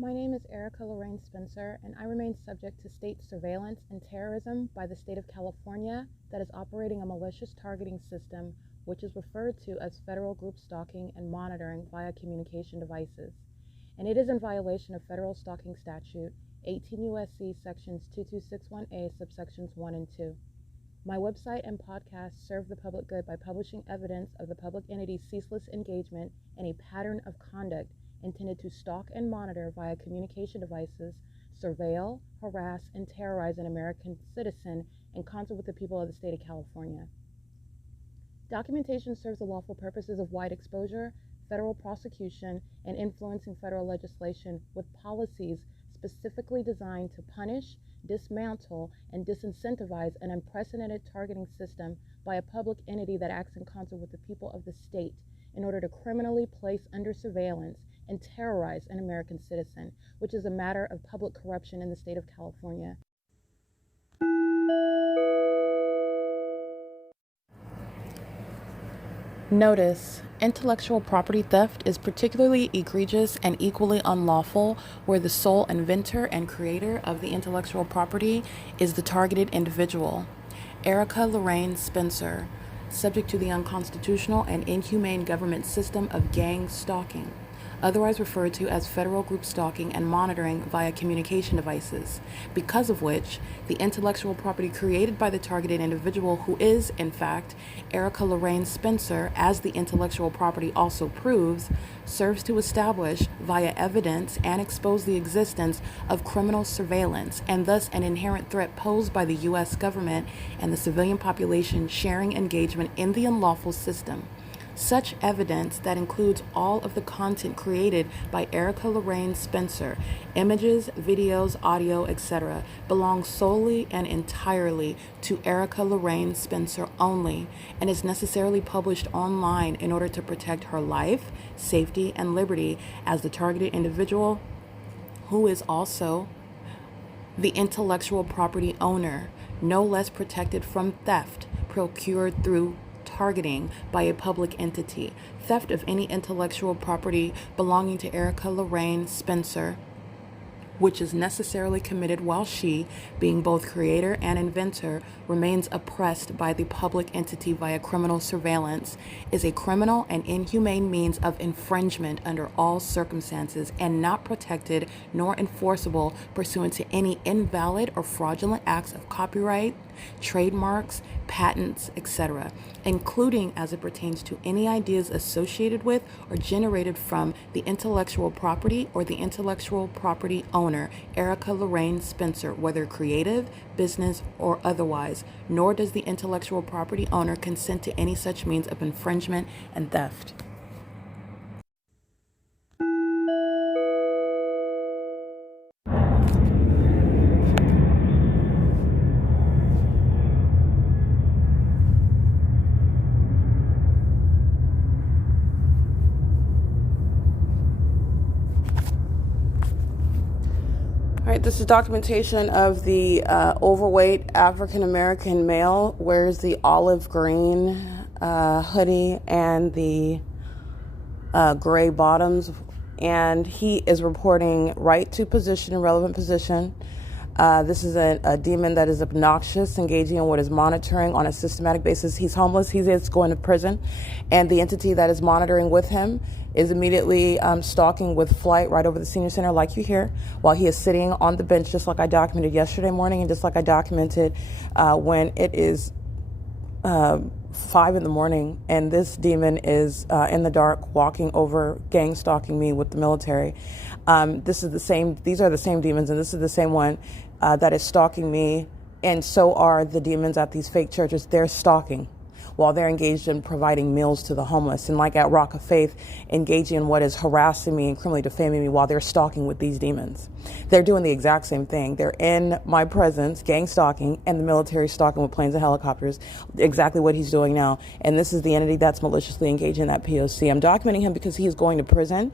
My name is Erica Lorraine Spencer, and I remain subject to state surveillance and terrorism by the state of California that is operating a malicious targeting system which is referred to as federal group stalking and monitoring via communication devices. And it is in violation of federal stalking statute 18 U.S.C. sections 2261A subsections 1 and 2. My website and podcast serve the public good by publishing evidence of the public entity's ceaseless engagement in a pattern of conduct intended to stalk and monitor via communication devices, surveil, harass, and terrorize an American citizen in concert with the people of the state of California. Documentation serves the lawful purposes of wide exposure, federal prosecution, and influencing federal legislation with policies specifically designed to punish, dismantle, and disincentivize an unprecedented targeting system by a public entity that acts in concert with the people of the state in order to criminally place under surveillance and terrorize an American citizen, which is a matter of public corruption in the state of California. Notice: intellectual property theft is particularly egregious and equally unlawful where the sole inventor and creator of the intellectual property is the targeted individual. Erica Lorraine Spencer, subject to the unconstitutional and inhumane government system of gang stalking, otherwise referred to as federal group stalking and monitoring via communication devices, because of which the intellectual property created by the targeted individual, who is, in fact, Erica Lorraine Spencer, as the intellectual property also proves, serves to establish via evidence and expose the existence of criminal surveillance and thus an inherent threat posed by the U.S. government and the civilian population sharing engagement in the unlawful system. Such evidence that includes all of the content created by Erica Lorraine Spencer, images, videos, audio, etc., belongs solely and entirely to Erica Lorraine Spencer only and is necessarily published online in order to protect her life, safety, and liberty as the targeted individual, who is also the intellectual property owner, no less protected from theft procured through targeting by a public entity. Theft of any intellectual property belonging to Erica Lorraine Spencer, which is necessarily committed while she, being both creator and inventor, remains oppressed by the public entity via criminal surveillance, is a criminal and inhumane means of infringement under all circumstances and not protected nor enforceable pursuant to any invalid or fraudulent acts of copyright, trademarks, patents, etc., including as it pertains to any ideas associated with or generated from the intellectual property or the intellectual property owner, Erica Lorraine Spencer, whether creative, business, or otherwise, nor does the intellectual property owner consent to any such means of infringement and theft. All right, this is documentation of the overweight African-American male wears the olive green hoodie and the gray bottoms, and he is reporting right to position and relevant position. This is a demon that is obnoxious, engaging in what is monitoring on a systematic basis. He's homeless. He is going to prison, and the entity that is monitoring with him is immediately stalking with flight right over the senior center, like you hear, while he is sitting on the bench, just like I documented yesterday morning, and just like I documented when it is 5 in the morning, and this demon is in the dark walking over, gang stalking me with the military. These are the same demons, and this is the same one that is stalking me, and so are the demons at these fake churches. They're stalking while they're engaged in providing meals to the homeless, and like at Rock of Faith, engaging in what is harassing me and criminally defaming me while they're stalking with these demons. They're doing the exact same thing. They're in my presence, gang stalking, and the military stalking with planes and helicopters, exactly what he's doing now. And this is the entity that's maliciously engaging in that P.O.C. I'm documenting him because he is going to prison.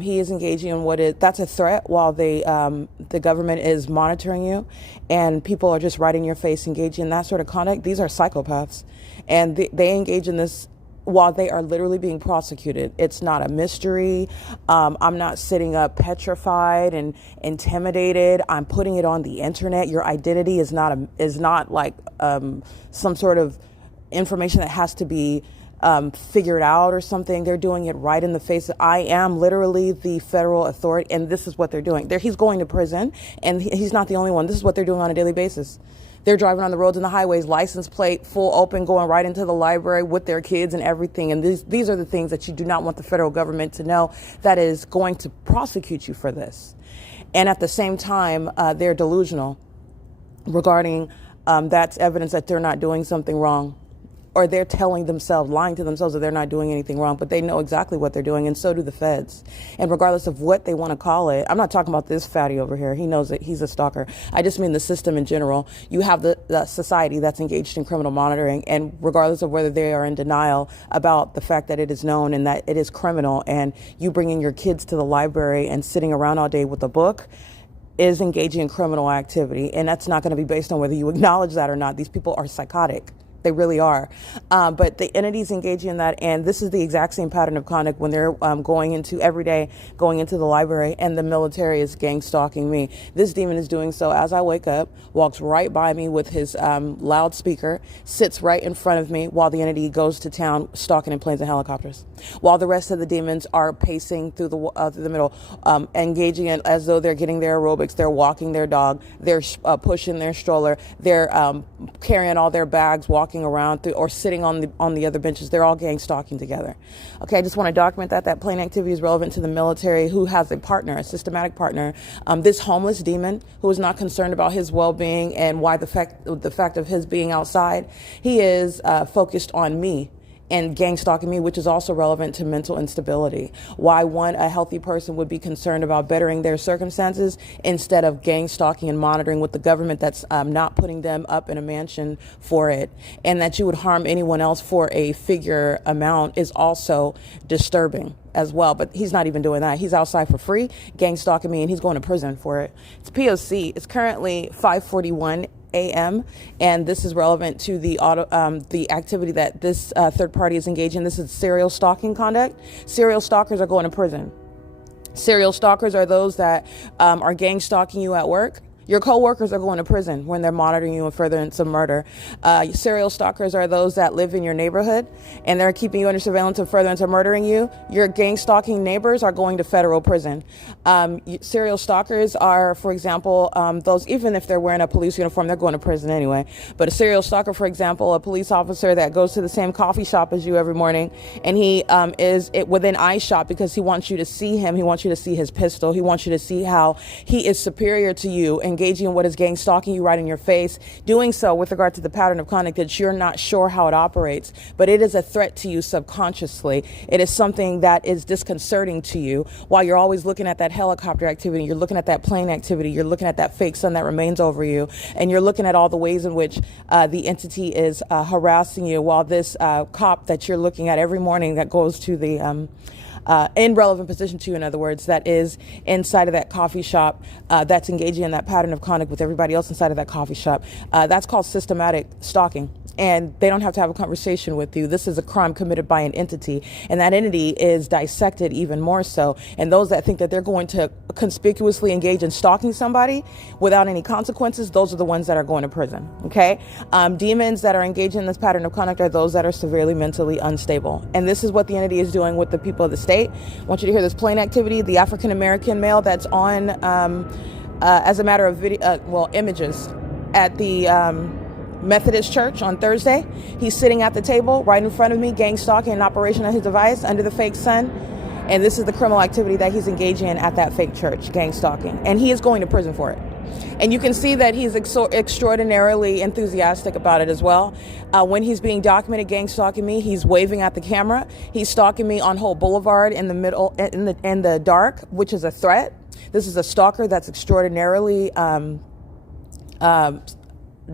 He is engaging in that's a threat while the government is monitoring you, and people are just right in your face engaging in that sort of conduct. These are psychopaths. And they engage in this while they are literally being prosecuted. It's not a mystery. I'm not sitting up petrified and intimidated. I'm putting it on the internet. Your identity is not like some sort of information that has to be figured out or something. They're doing it right in the face. I am literally the federal authority, and this is what they're doing. He's going to prison, and he's not the only one. This is what they're doing on a daily basis. They're driving on the roads and the highways, license plate full open, going right into the library with their kids and everything. And these are the things that you do not want the federal government to know that is going to prosecute you for this. And at the same time, they're delusional regarding that's evidence that they're not doing something wrong. Or they're telling themselves, lying to themselves that they're not doing anything wrong, but they know exactly what they're doing, and so do the feds. And regardless of what they want to call it, I'm not talking about this fatty over here. He knows that he's a stalker. I just mean the system in general. You have the society that's engaged in criminal monitoring, and regardless of whether they are in denial about the fact that it is known and that it is criminal, and you bringing your kids to the library and sitting around all day with a book is engaging in criminal activity. And that's not going to be based on whether you acknowledge that or not. These people are psychotic. They really are. But the entities engaging in that, and this is the exact same pattern of conduct when they're going into the library, and the military is gang stalking me. This demon is doing so as I wake up, walks right by me with his loudspeaker, sits right in front of me while the entity goes to town stalking in planes and helicopters. While the rest of the demons are pacing through the middle, engaging in as though they're getting their aerobics, they're walking their dog, they're pushing their stroller, they're carrying all their bags, walking around or sitting on the other benches. They're all gang stalking together. Okay, I just want to document that plane activity is relevant to the military, who has a partner, a systematic partner. This homeless demon who is not concerned about his well-being and why the fact of his being outside. He is focused on me and gang stalking me, which is also relevant to mental instability. Why a healthy person would be concerned about bettering their circumstances instead of gang stalking and monitoring with the government that's not putting them up in a mansion for it, and that you would harm anyone else for a figure amount is also disturbing as well. But he's not even doing that. He's outside for free, gang stalking me, and he's going to prison for it. It's P.O.C. It's currently 5:41 a.m. and this is relevant to the activity that this third party is engaged in. This is serial stalking conduct. Serial stalkers are going to prison. Serial stalkers are those that are gang stalking you at work. Your coworkers are going to prison when they're monitoring you in furtherance of murder. Serial stalkers are those that live in your neighborhood and they're keeping you under surveillance in furtherance of murdering you. Your gang stalking neighbors are going to federal prison. Serial stalkers are, for example, those, even if they're wearing a police uniform, they're going to prison anyway. But a serial stalker, for example, a police officer that goes to the same coffee shop as you every morning, and he is within eyeshot because he wants you to see him. He wants you to see his pistol. He wants you to see how he is superior to you, engaging in what is gang stalking you right in your face, doing so with regard to the pattern of conduct that you're not sure how it operates, but it is a threat to you subconsciously. It is something that is disconcerting to you while you're always looking at that helicopter activity, you're looking at that plane activity, you're looking at that fake sun that remains over you, and you're looking at all the ways in which the entity is harassing you, while this cop that you're looking at every morning that goes to the in relevant position to you, in other words, that is inside of that coffee shop, that's engaging in that pattern of conduct with everybody else inside of that coffee shop. That's called systematic stalking. And they don't have to have a conversation with you. This is a crime committed by an entity, and that entity is dissected even more so. And those that think that they're going to conspicuously engage in stalking somebody without any consequences, those are the ones that are going to prison. Okay? Demons that are engaged in this pattern of conduct are those that are severely mentally unstable. And this is what the entity is doing with the people of the state. I want you to hear this plane activity. The African American male that's on, as a matter of video, images at the Methodist Church on Thursday. He's sitting at the table right in front of me, gang stalking, an operation on his device under the fake sun. And this is the criminal activity that he's engaging in at that fake church, gang stalking. And he is going to prison for it. And you can see that he's extraordinarily enthusiastic about it as well. When he's being documented gang stalking me, he's waving at the camera. He's stalking me on Holt Boulevard in the middle, in the dark, which is a threat. This is a stalker that's extraordinarily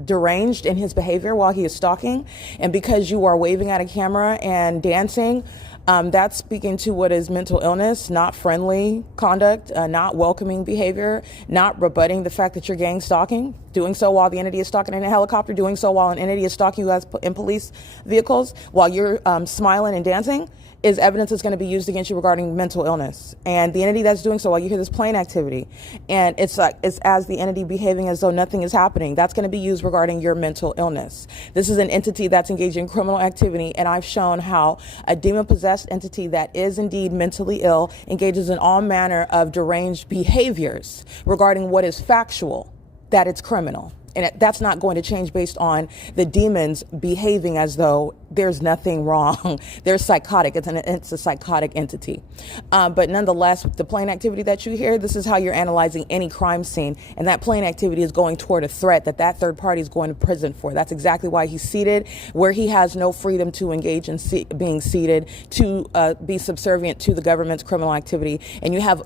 deranged in his behavior while he is stalking. And because you are waving at a camera and dancing, That's speaking to what is mental illness, not friendly conduct, not welcoming behavior, not rebutting the fact that you're gang stalking, doing so while the entity is stalking in a helicopter, doing so while an entity is stalking you in police vehicles, while you're smiling and dancing, is evidence that's going to be used against you regarding mental illness. And the entity that's doing so while you hear this plane activity, and it's as the entity behaving as though nothing is happening, that's going to be used regarding your mental illness. This is an entity that's engaged in criminal activity, and I've shown how a demon-possessed entity that is indeed mentally ill engages in all manner of deranged behaviors regarding what is factual, that it's criminal. And that's not going to change based on the demons behaving as though there's nothing wrong. They're psychotic. It's a psychotic entity. But nonetheless, the plane activity that you hear, this is how you're analyzing any crime scene. And that plane activity is going toward a threat that third party is going to prison for. That's exactly why he's seated where he has no freedom to engage in being seated, to be subservient to the government's criminal activity. And you have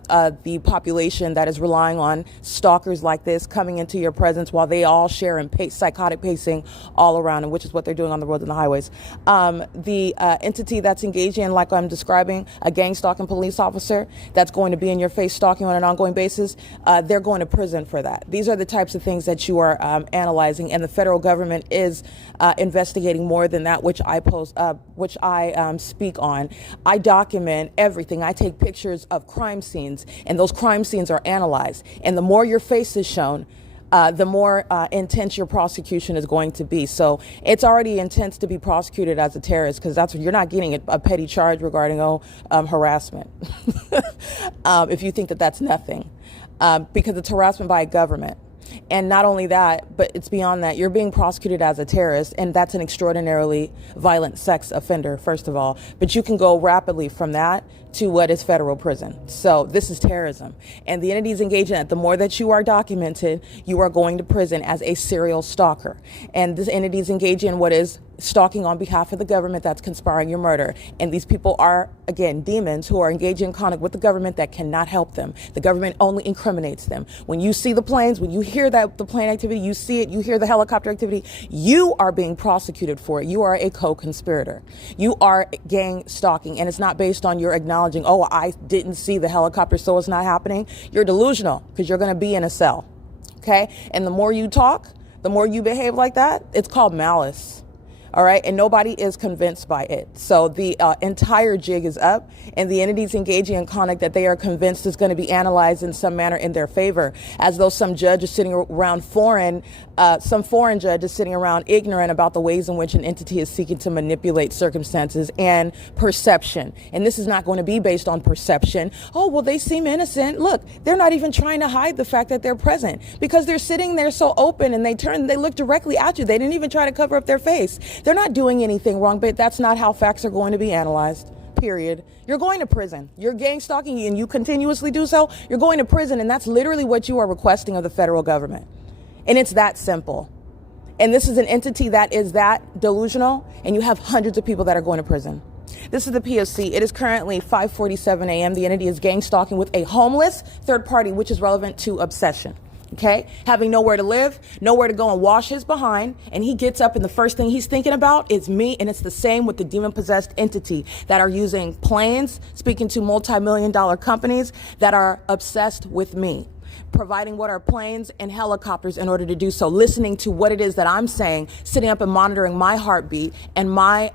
the population that is relying on stalkers like this coming into your presence while they all share in psychotic pacing all around, and which is what they're doing on the roads and the highways. The entity that's engaging in, like I'm describing, a gang stalking police officer that's going to be in your face stalking on an ongoing basis, they're going to prison for that. These are the types of things that you are analyzing, and the federal government is investigating more than that, which I speak on. I document everything. I take pictures of crime scenes, and those crime scenes are analyzed. And the more your face is shown, the more intense your prosecution is going to be. So it's already intense to be prosecuted as a terrorist, because you're not getting a petty charge regarding harassment. If you think that that's nothing, because it's harassment by a government. And not only that, but it's beyond that. You're being prosecuted as a terrorist, and that's an extraordinarily violent sex offender, first of all. But you can go rapidly from that to what is federal prison. So this is terrorism. And the entities engaging in it, the more that you are documented, you are going to prison as a serial stalker. And this entity is engaging in what is stalking on behalf of the government that's conspiring your murder. And these people are, again, demons who are engaging in conduct with the government that cannot help them. The government only incriminates them. When you see the planes, when you hear the plane activity, you see it, you hear the helicopter activity, you are being prosecuted for it. You are a co-conspirator. You are gang stalking, and it's not based on your acknowledging, oh, I didn't see the helicopter, so it's not happening. You're delusional, because you're going to be in a cell, okay? And the more you talk, the more you behave like that, it's called malice. All right, and nobody is convinced by it. So the entire jig is up, and the entities engaging in conduct that they are convinced is going to be analyzed in some manner in their favor, as though some judge is sitting around some foreign judge is sitting around ignorant about the ways in which an entity is seeking to manipulate circumstances and perception. And this is not going to be based on perception. Oh, well, they seem innocent. Look, they're not even trying to hide the fact that they're present, because they're sitting there so open, and they look directly at you. They didn't even try to cover up their face. They're not doing anything wrong, but that's not how facts are going to be analyzed, period. You're going to prison. You're gang stalking, and you continuously do so, you're going to prison, and that's literally what you are requesting of the federal government. And it's that simple. And this is an entity that is that delusional, and you have hundreds of people that are going to prison. This is the P.O.C. It is currently 5:47 a.m. The entity is gang stalking with a homeless third party, which is relevant to obsession. Okay, having nowhere to live, nowhere to go and wash his behind, and he gets up and the first thing he's thinking about is me. And it's the same with the demon-possessed entity that are using planes, speaking to multi-million-dollar companies that are obsessed with me, providing what are planes and helicopters in order to do so, listening to what it is that I'm saying, sitting up and monitoring my heartbeat and my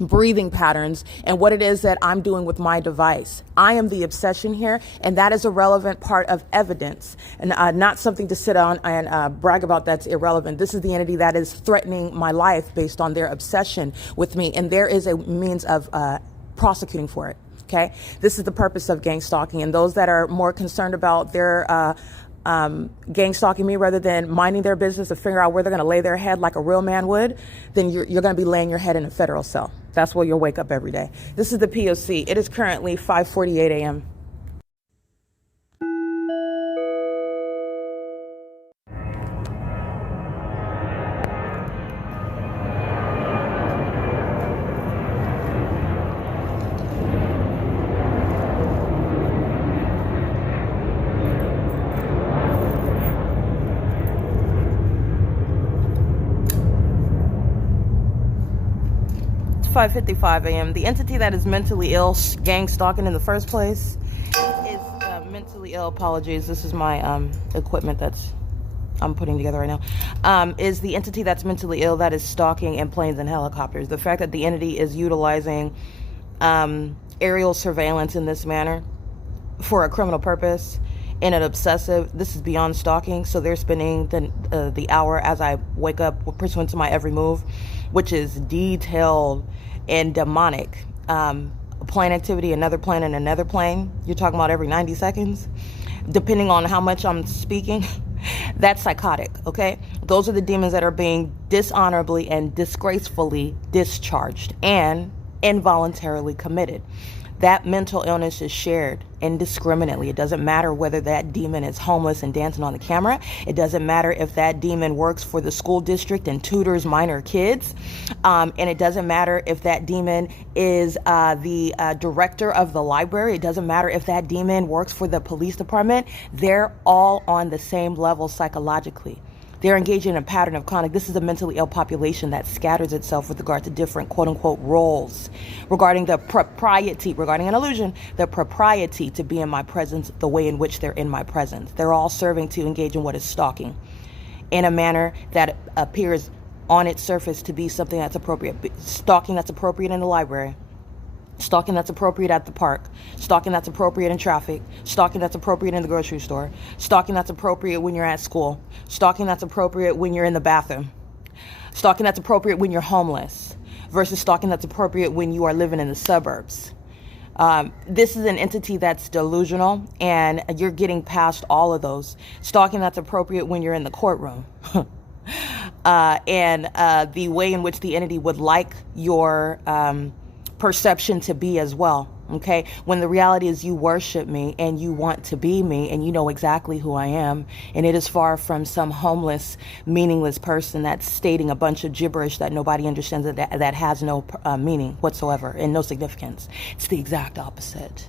breathing patterns and what it is that I'm doing with my device. I am the obsession here, and that is a relevant part of evidence, and not something to sit on and brag about that's irrelevant. This is the entity that is threatening my life based on their obsession with me, and there is a means of prosecuting for it. Okay, this is the purpose of gang stalking, and those that are more concerned about their gang stalking me rather than minding their business to figure out where they're going to lay their head like a real man would, then you're going to be laying your head in a federal cell. That's where you'll wake up every day. This is the P.O.C. It is currently 5:48 a.m. 5:55 a.m. The entity that is mentally ill, gang stalking in the first place, is mentally ill. Apologies. This is my equipment that's I'm putting together right now. Is the entity that's mentally ill that is stalking in planes and helicopters. The fact that the entity is utilizing aerial surveillance in this manner for a criminal purpose in an obsessive, this is beyond stalking. So they're spending the hour as I wake up pursuant to my every move, which is detailed and demonic. Plane activity, another plane and another plane. You're talking about every 90 seconds, depending on how much I'm speaking. That's psychotic, okay? Those are the demons that are being dishonorably and disgracefully discharged and involuntarily committed. That mental illness is shared indiscriminately. It doesn't matter whether that demon is homeless and dancing on the camera. It doesn't matter if that demon works for the school district and tutors minor kids. And it doesn't matter if that demon is the director of the library. It doesn't matter if that demon works for the police department. They're all on the same level psychologically. They're engaging in a pattern of conduct. This is a mentally ill population that scatters itself with regard to different quote-unquote roles regarding the propriety, regarding an illusion, the propriety to be in my presence, the way in which they're in my presence. They're all serving to engage in what is stalking in a manner that appears on its surface to be something that's appropriate. Stalking that's appropriate in the library. Stalking that's appropriate at the park, stalking that's appropriate in traffic, stalking that's appropriate in the grocery store, stalking that's appropriate when you're at school, stalking that's appropriate when you're in the bathroom, stalking that's appropriate when you're homeless, versus stalking that's appropriate when you are living in the suburbs. This is an entity that's delusional, and you're getting past all of those. Stalking that's appropriate when you're in the courtroom. And the way in which the entity would like your perception to be as well, okay? When the reality is you worship me and you want to be me and you know exactly who I am, and it is far from some homeless, meaningless person that's stating a bunch of gibberish that nobody understands, that has no meaning whatsoever and no significance. It's the exact opposite.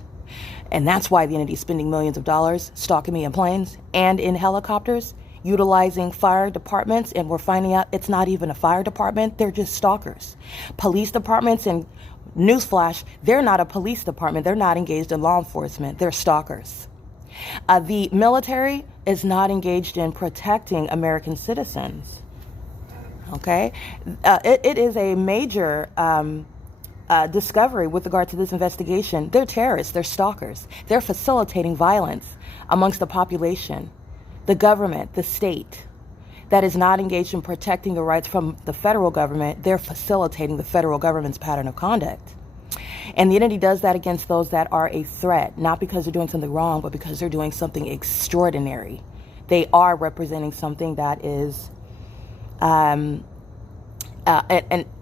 And that's why the entity is spending millions of dollars stalking me in planes and in helicopters, utilizing fire departments, and we're finding out it's not even a fire department, they're just stalkers. Police departments, and newsflash, they're not a police department, they're not engaged in law enforcement, they're stalkers. The military is not engaged in protecting American citizens, okay? It is a major discovery with regard to this investigation. They're terrorists, they're stalkers, they're facilitating violence amongst the population. The government, the state, that is not engaged in protecting the rights from the federal government, they're facilitating the federal government's pattern of conduct. And the entity does that against those that are a threat, not because they're doing something wrong, but because they're doing something extraordinary. They are representing something that is, and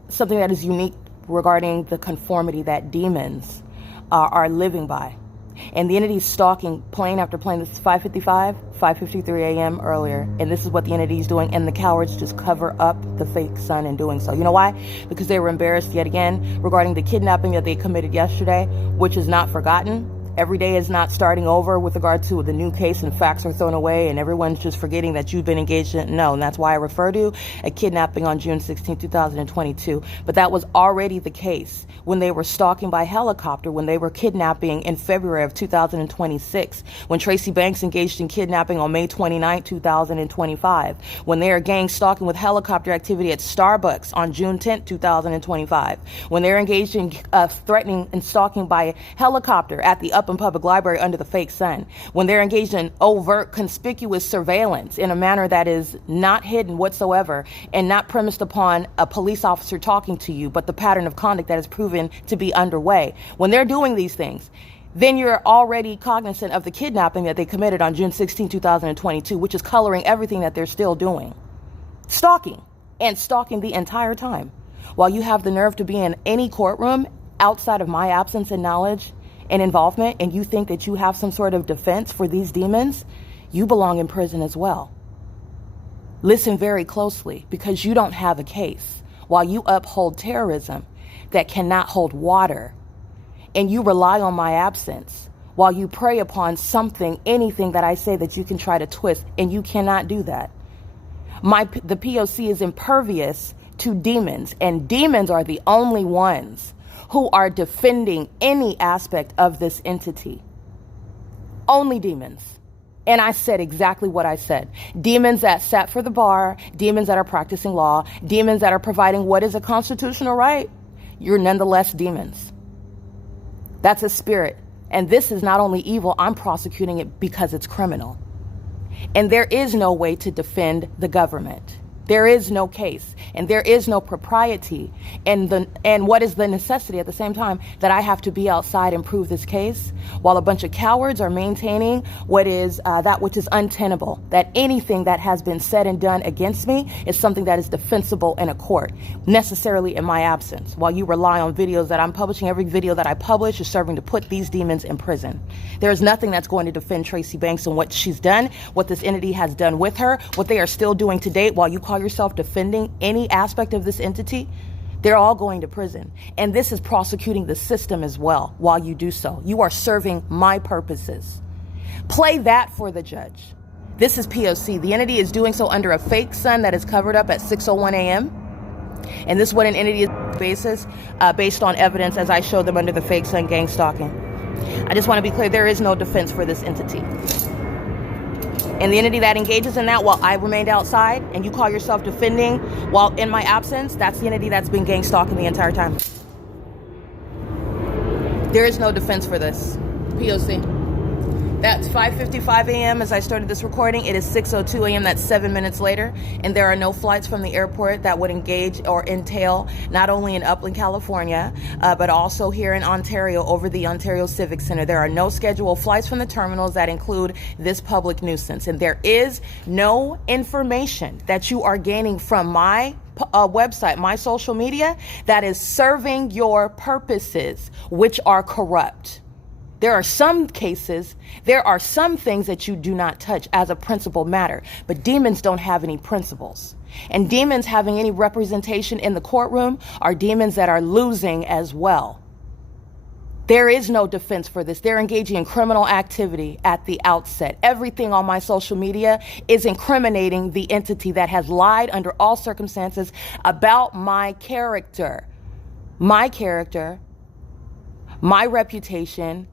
something that is unique regarding the conformity that demons are living by. And the entity is stalking plane after plane. This is 5:55, 5:53 a.m. earlier. And this is what the entity is doing. And the cowards just cover up the fake sun in doing so. You know why? Because they were embarrassed yet again regarding the kidnapping that they committed yesterday, which is not forgotten. Every day is not starting over with regard to the new case, and facts are thrown away and everyone's just forgetting that you've been engaged in. No, and that's why I refer to a kidnapping on June 16, 2022. But that was already the case when they were stalking by helicopter, when they were kidnapping in February of 2026, when Tracy Banks engaged in kidnapping on May 29, 2025, when they are gang stalking with helicopter activity at Starbucks on June 10, 2025, when they're engaged in threatening and stalking by helicopter at the Upland Public Library under the fake sun, when they're engaged in overt, conspicuous surveillance in a manner that is not hidden whatsoever and not premised upon a police officer talking to you, but the pattern of conduct that is proven to be underway. When they're doing these things, then you're already cognizant of the kidnapping that they committed on June 16, 2022, which is coloring everything that they're still doing. Stalking, and stalking the entire time. While you have the nerve to be in any courtroom outside of my absence and knowledge and involvement, and you think that you have some sort of defense for these demons, you belong in prison as well. Listen very closely, because you don't have a case. While you uphold terrorism that cannot hold water, and you rely on my absence, while you prey upon something, anything that I say that you can try to twist, and you cannot do that. The P.O.C. is impervious to demons, and demons are the only ones who are defending any aspect of this entity. Only demons. And I said exactly what I said. Demons that sat for the bar, demons that are practicing law, demons that are providing what is a constitutional right. You're nonetheless demons. That's a spirit. And this is not only evil, I'm prosecuting it because it's criminal. And there is no way to defend the government. There is no case, and there is no propriety, and what is the necessity at the same time that I have to be outside and prove this case while a bunch of cowards are maintaining what is that which is untenable, that anything that has been said and done against me is something that is defensible in a court, necessarily in my absence, while you rely on videos that I'm publishing. Every video that I publish is serving to put these demons in prison. There is nothing that's going to defend Tracy Banks and what she's done, what this entity has done with her, what they are still doing to date while you call yourself defending any aspect of this entity. They're all going to prison. And this is prosecuting the system as well while you do so. You are serving my purposes. Play that for the judge. This is P.O.C. The entity is doing so under a fake sun that is covered up at 6:01 a.m. And this is what an entity is based on evidence as I showed them under the fake sun gang stalking. I just want to be clear, there is no defense for this entity. And the entity that engages in that while I remained outside and you call yourself defending while in my absence, that's the entity that's been gang stalking the entire time. There is no defense for this. POC. That's 5:55 a.m. as I started this recording. It is 6:02 a.m. That's 7 minutes later. And there are no flights from the airport that would engage or entail not only in Upland, California, but also here in Ontario over the Ontario Civic Center. There are no scheduled flights from the terminals that include this public nuisance. And there is no information that you are gaining from my website, my social media, that is serving your purposes, which are corrupt. There are some cases, there are some things that you do not touch as a principal matter, but demons don't have any principles. And demons having any representation in the courtroom are demons that are losing as well. There is no defense for this. They're engaging in criminal activity at the outset. Everything on my social media is incriminating the entity that has lied under all circumstances about my character, my reputation,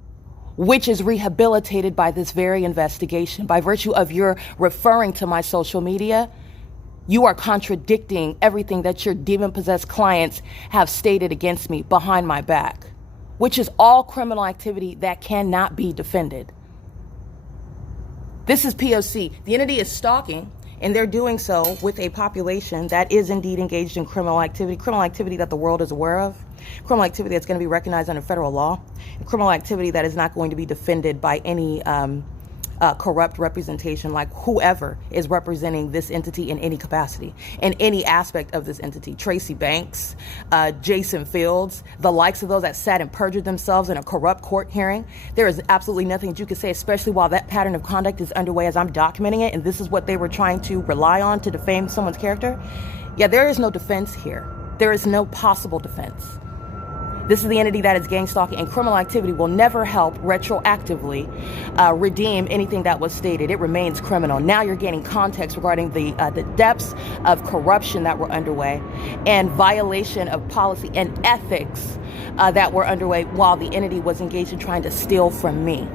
which is rehabilitated by this very investigation. By virtue of your referring to my social media, you are contradicting everything that your demon-possessed clients have stated against me behind my back, which is all criminal activity that cannot be defended. This is POC. The entity is stalking, and they're doing so with a population that is indeed engaged in criminal activity that the world is aware of, criminal activity that's going to be recognized under federal law, and criminal activity that is not going to be defended by any corrupt representation like whoever is representing this entity in any capacity, in any aspect of this entity. Tracy Banks, Jason Fields, the likes of those that sat and perjured themselves in a corrupt court hearing. There is absolutely nothing that you can say, especially while that pattern of conduct is underway as I'm documenting it, and this is what they were trying to rely on to defame someone's character. Yeah, there is no defense here. There is no possible defense. This is the entity that is gang stalking, and criminal activity will never help retroactively redeem anything that was stated. It remains criminal. Now you're gaining context regarding the depths of corruption that were underway and violation of policy and ethics that were underway while the entity was engaged in trying to steal from me.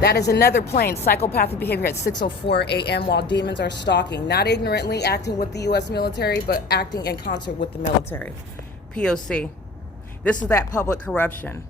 That is another plain psychopathic behavior at 6:04 a.m. while demons are stalking, not ignorantly acting with the U.S. military, but acting in concert with the military. POC. This is that public corruption.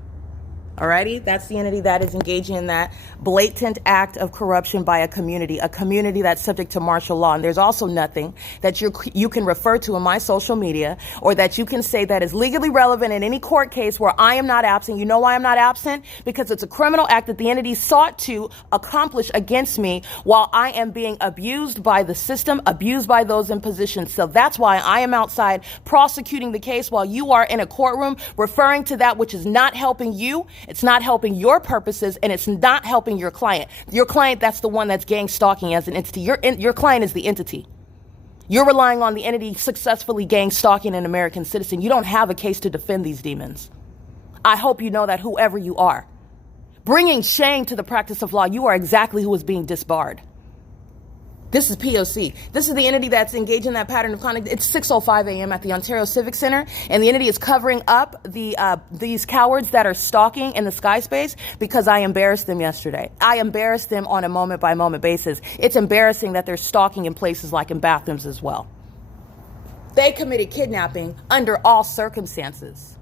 Alrighty, that's the entity that is engaging in that blatant act of corruption by a community that's subject to martial law. And there's also nothing that you can refer to in my social media or that you can say that is legally relevant in any court case where I am not absent. You know why I'm not absent? Because it's a criminal act that the entity sought to accomplish against me while I am being abused by the system, abused by those in position. So that's why I am outside prosecuting the case while you are in a courtroom referring to that which is not helping you. It's not helping your purposes, and it's not helping your client. Your client, that's the one that's gang stalking as an entity. Your client is the entity. You're relying on the entity successfully gang stalking an American citizen. You don't have a case to defend these demons. I hope you know that, whoever you are. Bringing shame to the practice of law, you are exactly who is being disbarred. This is P.O.C. This is the entity that's engaged in that pattern of conduct. It's 6:05 a.m. at the Ontario Civic Center, and the entity is covering up these cowards that are stalking in the sky space because I embarrassed them yesterday. I embarrassed them on a moment-by-moment basis. It's embarrassing that they're stalking in places like in bathrooms as well. They committed kidnapping under all circumstances.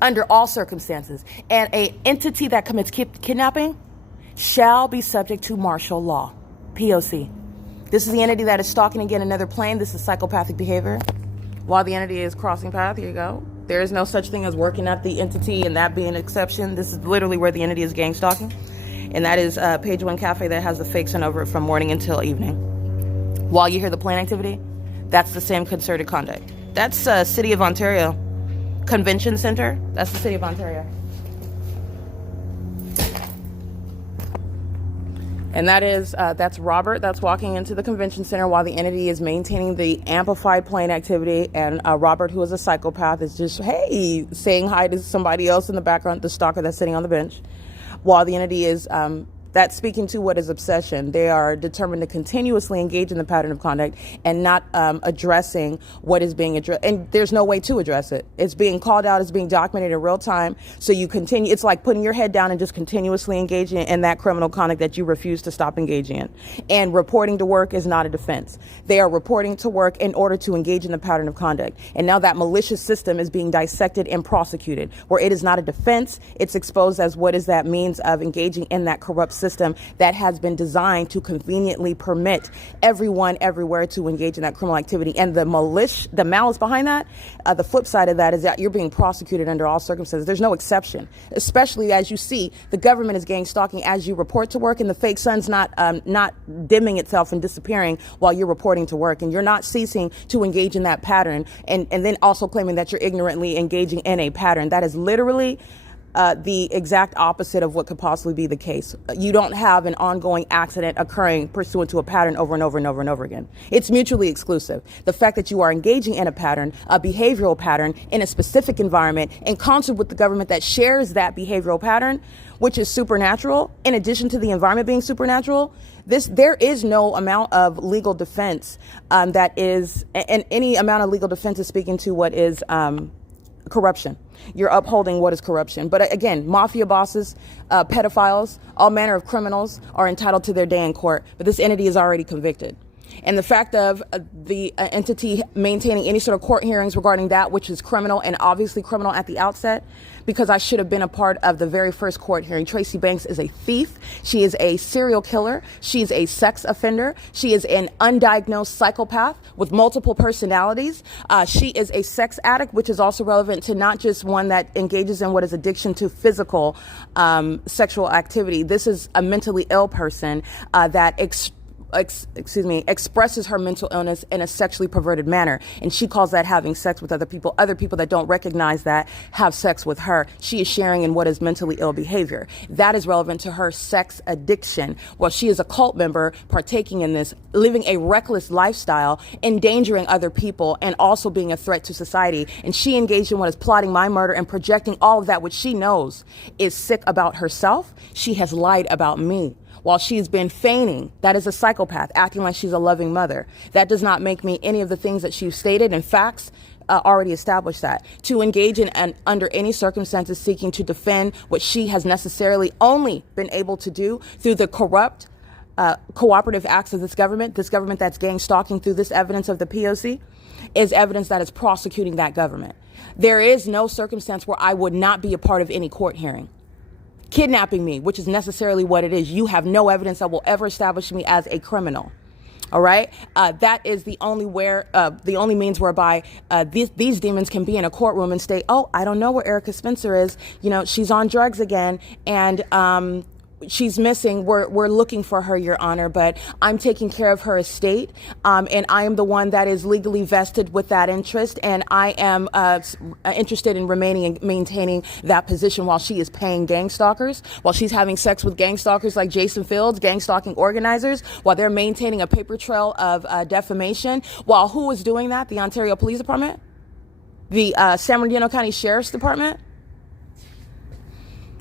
Under all circumstances. And an entity that commits kidnapping shall be subject to martial law. P.O.C. This is the entity that is stalking again another plane. This is psychopathic behavior. While the entity is crossing path, here you go. There is no such thing as working at the entity and that being an exception. This is literally where the entity is gang stalking. And that is Page 1 Cafe that has the fake sun over it from morning until evening. While you hear the plane activity, that's the same concerted conduct. That's City of Ontario Convention Center. That's the City of Ontario. And that's Robert that's walking into the convention center while the entity is maintaining the amplified plane activity. And Robert, who is a psychopath, is just, hey, saying hi to somebody else in the background, the stalker that's sitting on the bench. While the entity is that's speaking to what is obsession. They are determined to continuously engage in the pattern of conduct and not addressing what is being addressed. And there's no way to address it. It's being called out, it's being documented in real time. So you continue, it's like putting your head down and just continuously engaging in that criminal conduct that you refuse to stop engaging in. And reporting to work is not a defense. They are reporting to work in order to engage in the pattern of conduct. And now that malicious system is being dissected and prosecuted, where it is not a defense, it's exposed as what is that means of engaging in that corrupt system that has been designed to conveniently permit everyone everywhere to engage in that criminal activity. And the malice behind that, the flip side of that is that you're being prosecuted under all circumstances. There's no exception, especially as you see the government is gang stalking as you report to work, and the fake sun's not dimming itself and disappearing while you're reporting to work, and you're not ceasing to engage in that pattern, and then also claiming that you're ignorantly engaging in a pattern. That is literally the exact opposite of what could possibly be the case. You don't have an ongoing accident occurring pursuant to a pattern over and over and over and over again. It's mutually exclusive. The fact that you are engaging in a pattern, a behavioral pattern in a specific environment in concert with the government that shares that behavioral pattern, which is supernatural, in addition to the environment being supernatural, there is no amount of legal defense that is, and any amount of legal defense is speaking to what is corruption. You're upholding what is corruption. But again, mafia bosses, pedophiles, all manner of criminals are entitled to their day in court. But this entity is already convicted. And the fact of the entity maintaining any sort of court hearings regarding that, which is criminal and obviously criminal at the outset, because I should have been a part of the very first court hearing. Tracy Banks is a thief. She is a serial killer. She's a sex offender. She is an undiagnosed psychopath with multiple personalities. She is a sex addict, which is also relevant to not just one that engages in what is addiction to physical sexual activity. This is a mentally ill person that expresses her mental illness in a sexually perverted manner. And she calls that having sex with other people that don't recognize that have sex with her. She is sharing in what is mentally ill behavior. That is relevant to her sex addiction. While she is a cult member partaking in this, living a reckless lifestyle, endangering other people, and also being a threat to society. And she engaged in what is plotting my murder and projecting all of that, which she knows is sick about herself. She has lied about me. While she's been feigning, that is a psychopath, acting like she's a loving mother. That does not make me any of the things that she's stated, and facts already established that. To engage in under any circumstances seeking to defend what she has necessarily only been able to do through the corrupt, cooperative acts of this government that's gang stalking through this evidence of the P.O.C., is evidence that is prosecuting that government. There is no circumstance where I would not be a part of any court hearing. Kidnapping me, which is necessarily what it is. You have no evidence that will ever establish me as a criminal. All right. That is the only means whereby these demons can be in a courtroom and state, oh, I don't know where Erica Spencer is. You know, she's on drugs again. And she's missing. We're looking for her, Your Honor, but I'm taking care of her estate. And I am the one that is legally vested with that interest. And I am interested in remaining and maintaining that position while she is paying gang stalkers, while she's having sex with gang stalkers like Jason Fields, gang stalking organizers, while they're maintaining a paper trail of defamation. While who is doing that? The Ontario Police Department? The San Bernardino County Sheriff's Department?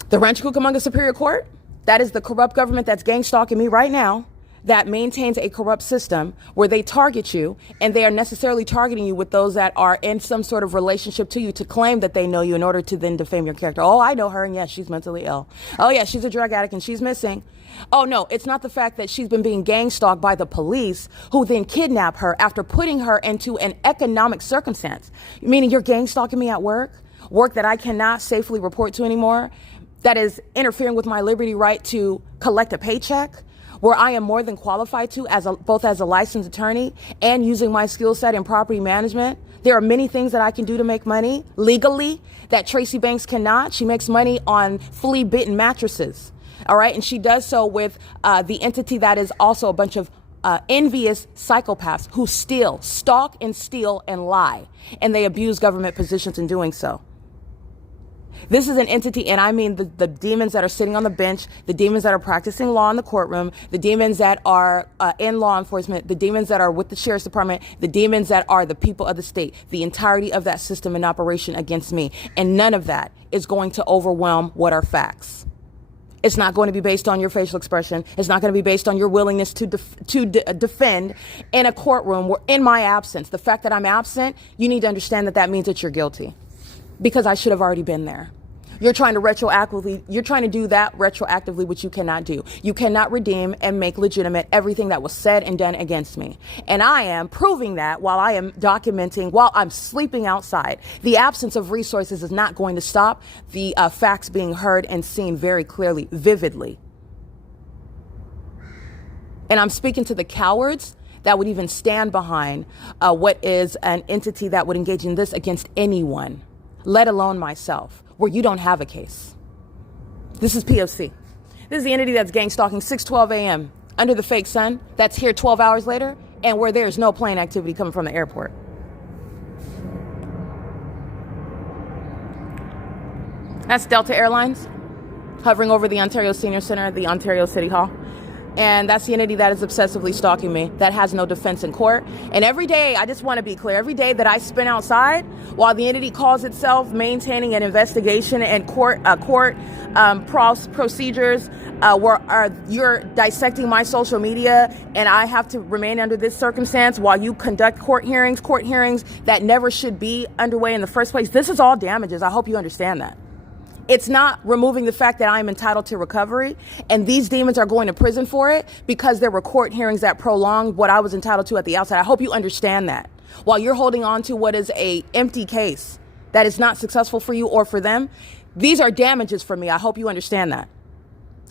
The Rancho Cucamonga Superior Court? That is the corrupt government that's gang stalking me right now. that maintains a corrupt system where they target you, and they are necessarily targeting you with those that are in some sort of relationship to you to claim that they know you in order to then defame your character. Oh, I know her, and yes, she's mentally ill. Oh, yeah, she's a drug addict, and she's missing. Oh, no, it's not the fact that she's been being gang stalked by the police, who then kidnap her after putting her into an economic circumstance. Meaning you're gang stalking me at work that I cannot safely report to anymore, that is interfering with my liberty right to collect a paycheck, where I am more than qualified to both as a licensed attorney and using my skill set in property management. There are many things that I can do to make money legally that Tracy Banks cannot. She makes money on flea-bitten mattresses. All right. And she does so with the entity that is also a bunch of envious psychopaths who stalk and steal and lie. And they abuse government positions in doing so. This is an entity, and I mean the demons that are sitting on the bench, the demons that are practicing law in the courtroom, the demons that are in law enforcement, the demons that are with the sheriff's department, the demons that are the people of the state, the entirety of that system in operation against me. And none of that is going to overwhelm what are facts. It's not going to be based on your facial expression. It's not going to be based on your willingness to defend in a courtroom where, in my absence. The fact that I'm absent, you need to understand that means that you're guilty, because I should have already been there. You're trying to do that retroactively, which you cannot do. You cannot redeem and make legitimate everything that was said and done against me. And I am proving that while I am documenting, while I'm sleeping outside. The absence of resources is not going to stop the facts being heard and seen very clearly, vividly. And I'm speaking to the cowards that would even stand behind what is an entity that would engage in this against anyone, let alone myself, where you don't have a case. This is P.O.C. This is the entity that's gang stalking 6:12 a.m. under the fake sun, that's here 12 hours later, and where there's no plane activity coming from the airport. That's Delta Airlines hovering over the Ontario Senior Center, the Ontario City Hall. And that's the entity that is obsessively stalking me, that has no defense in court. And every day, I just want to be clear, every day that I spend outside, while the entity calls itself maintaining an investigation and court procedures, where you're dissecting my social media, and I have to remain under this circumstance while you conduct court hearings that never should be underway in the first place. This is all damages. I hope you understand that. It's not removing the fact that I am entitled to recovery, and these demons are going to prison for it because there were court hearings that prolonged what I was entitled to at the outset. I hope you understand that. While you're holding on to what is a empty case that is not successful for you or for them, these are damages for me. I hope you understand that.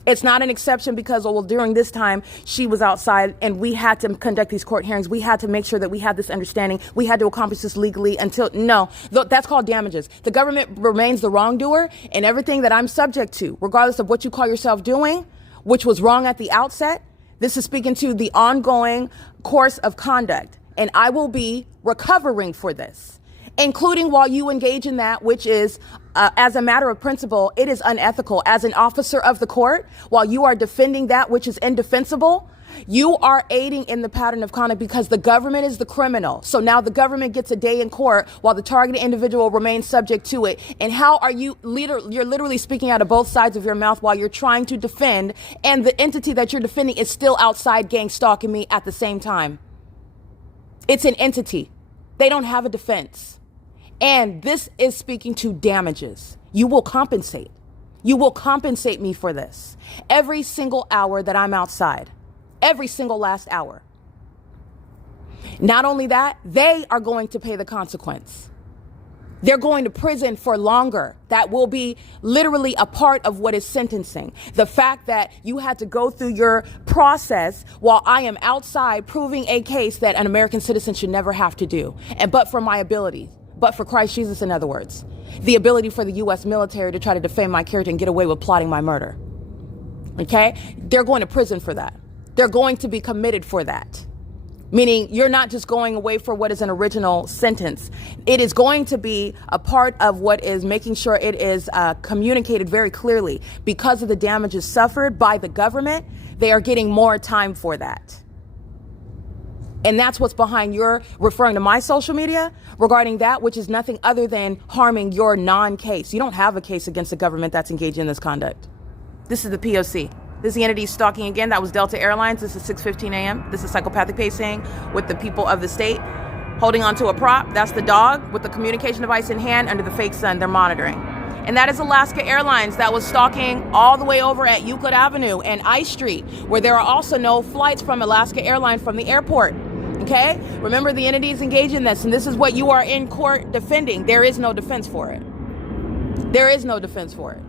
It's not an exception because, well, during this time, she was outside and we had to conduct these court hearings. We had to make sure that we had this understanding. We had to accomplish this legally no, that's called damages. The government remains the wrongdoer, and everything that I'm subject to, regardless of what you call yourself doing, which was wrong at the outset, this is speaking to the ongoing course of conduct. And I will be recovering for this, including while you engage in that which is, as a matter of principle, it is unethical. As an officer of the court, while you are defending that which is indefensible, you are aiding in the pattern of conduct because the government is the criminal. So now the government gets a day in court while the targeted individual remains subject to it. And how are you, you're literally speaking out of both sides of your mouth while you're trying to defend, and the entity that you're defending is still outside gang stalking me at the same time. It's an entity. They don't have a defense. And this is speaking to damages. You will compensate. You will compensate me for this. Every single hour that I'm outside. Every single last hour. Not only that, they are going to pay the consequence. They're going to prison for longer. That will be literally a part of what is sentencing. The fact that you had to go through your process while I am outside proving a case that an American citizen should never have to do. But for my ability. But for Christ Jesus, in other words, the ability for the U.S. military to try to defame my character and get away with plotting my murder. Okay? They're going to prison for that. They're going to be committed for that. Meaning you're not just going away for what is an original sentence. It is going to be a part of what is making sure it is communicated very clearly. Because of the damages suffered by the government, they are getting more time for that. And that's what's behind your referring to my social media regarding that, which is nothing other than harming your non-case. You don't have a case against the government that's engaged in this conduct. This is the P.O.C. This is the entity stalking again. That was Delta Airlines. This is 6:15 a.m. This is psychopathic pacing with the people of the state. Holding onto a prop. That's the dog with the communication device in hand under the fake sun. They're monitoring. And that is Alaska Airlines that was stalking all the way over at Euclid Avenue and I Street, where there are also no flights from Alaska Airlines from the airport. Okay? Remember, the entities engaged in this, and this is what you are in court defending. There is no defense for it. There is no defense for it.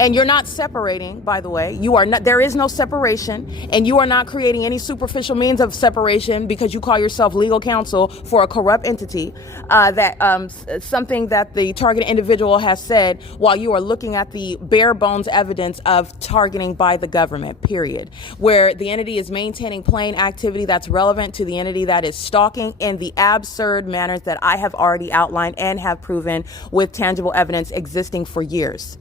And you're not separating, by the way. You are not. There is no separation, and you are not creating any superficial means of separation because you call yourself legal counsel for a corrupt entity. Something that the targeted individual has said while you are looking at the bare bones evidence of targeting by the government. Period. Where the entity is maintaining plain activity that's relevant to the entity that is stalking in the absurd manners that I have already outlined and have proven with tangible evidence existing for years.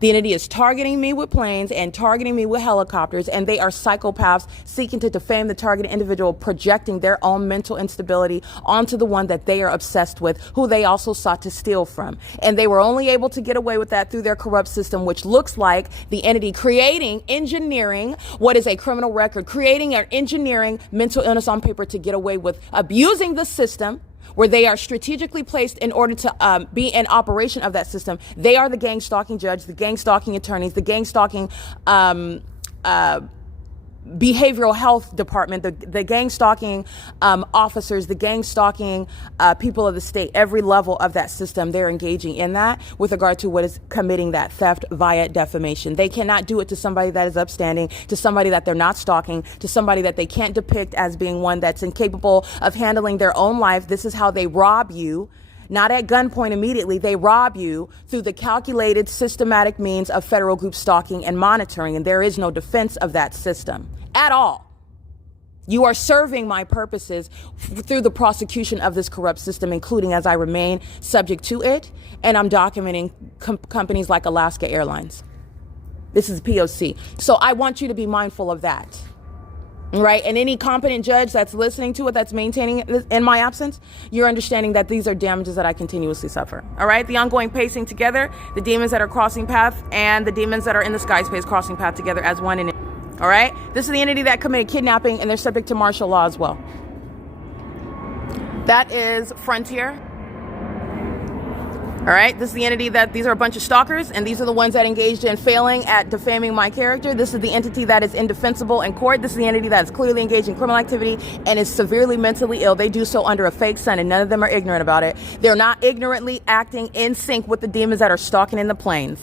The entity is targeting me with planes and targeting me with helicopters, and they are psychopaths seeking to defame the targeted individual, projecting their own mental instability onto the one that they are obsessed with, who they also sought to steal from. And they were only able to get away with that through their corrupt system, which looks like the entity engineering what is a criminal record, creating and engineering mental illness on paper to get away with abusing the system, where they are strategically placed in order to be in operation of that system. They are the gang stalking judge, the gang stalking attorneys, the gang stalking behavioral health department, the gang stalking officers, the gang stalking people of the state. Every level of that system, they're engaging in that with regard to what is committing that theft via defamation. They cannot do it to somebody that is upstanding, to somebody that they're not stalking, to somebody that they can't depict as being one that's incapable of handling their own life. This is how they rob you. Not at gunpoint immediately. They rob you through the calculated, systematic means of federal group stalking and monitoring, and there is no defense of that system at all. You are serving my purposes through the prosecution of this corrupt system, including as I remain subject to it, and I'm documenting companies like Alaska Airlines. This is P.O.C. So I want you to be mindful of that. Right? And any competent judge that's listening to it, that's maintaining it in my absence, you're understanding that these are damages that I continuously suffer. All right? The ongoing pacing together, the demons that are crossing path, and the demons that are in the sky space crossing path together as one. All right? This is the entity that committed kidnapping, and they're subject to martial law as well. That is Frontier. All right, this is the entity that these are a bunch of stalkers, and these are the ones that engaged in failing at defaming my character. This is the entity that is indefensible in court. This is the entity that is clearly engaged in criminal activity and is severely mentally ill. They do so under a fake sun, and none of them are ignorant about it. They're not ignorantly acting in sync with the demons that are stalking in the planes.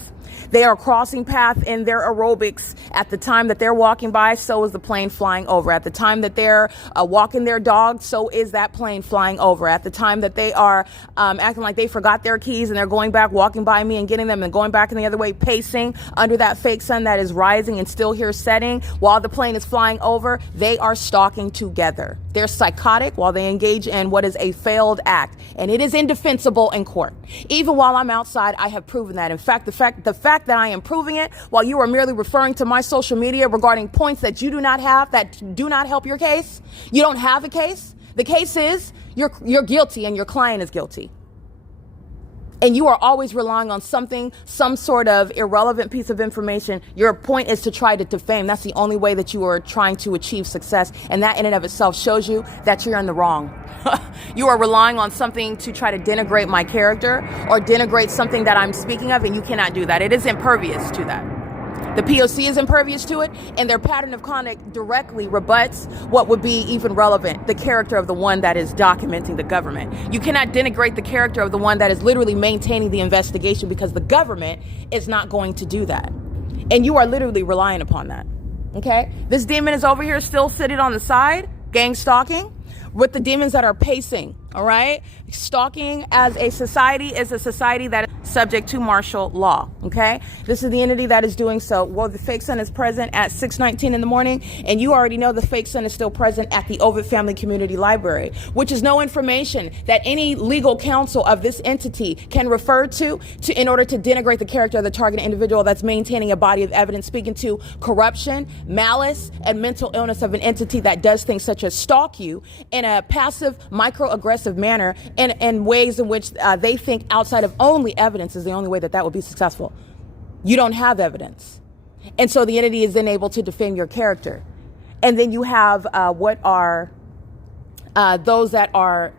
They are crossing path in their aerobics at the time that they're walking by, so is the plane flying over. At the time that they're walking their dog, so is that plane flying over. At the time that they are acting like they forgot their keys and they're going back, walking by me and getting them and going back in the other way, pacing under that fake sun that is rising and still here setting while the plane is flying over, they are stalking together. They're psychotic while they engage in what is a failed act, and it is indefensible in court. Even while I'm outside, I have proven that. In fact, the fact that I am proving it while you are merely referring to my social media regarding points that you do not have, that do not help your case. You don't have a case. The case is you're guilty and your client is guilty. And you are always relying on something, some sort of irrelevant piece of information. Your point is to try to defame. That's the only way that you are trying to achieve success. And that in and of itself shows you that you're in the wrong. You are relying on something to try to denigrate my character or denigrate something that I'm speaking of, and you cannot do that. It is impervious to that. The P.O.C. is impervious to it, and their pattern of conduct directly rebuts what would be even relevant, the character of the one that is documenting the government. You cannot denigrate the character of the one that is literally maintaining the investigation, because the government is not going to do that. And you are literally relying upon that. Okay? This demon is over here still sitting on the side, gang stalking, with the demons that are pacing. All right? Stalking as a society is a society that is subject to martial law. Okay? This is the entity that is doing so. Well, the fake sun is present at 6:19 in the morning, and you already know the fake sun is still present at the Ovid Family Community Library, which is no information that any legal counsel of this entity can refer to in order to denigrate the character of the targeted individual that's maintaining a body of evidence speaking to corruption, malice, and mental illness of an entity that does things such as stalk you in a passive, microaggressive manner, and in ways in which they think outside of only evidence is the only way that would be successful. You don't have evidence. And so the entity is then able to defame your character. And then you have what are those that are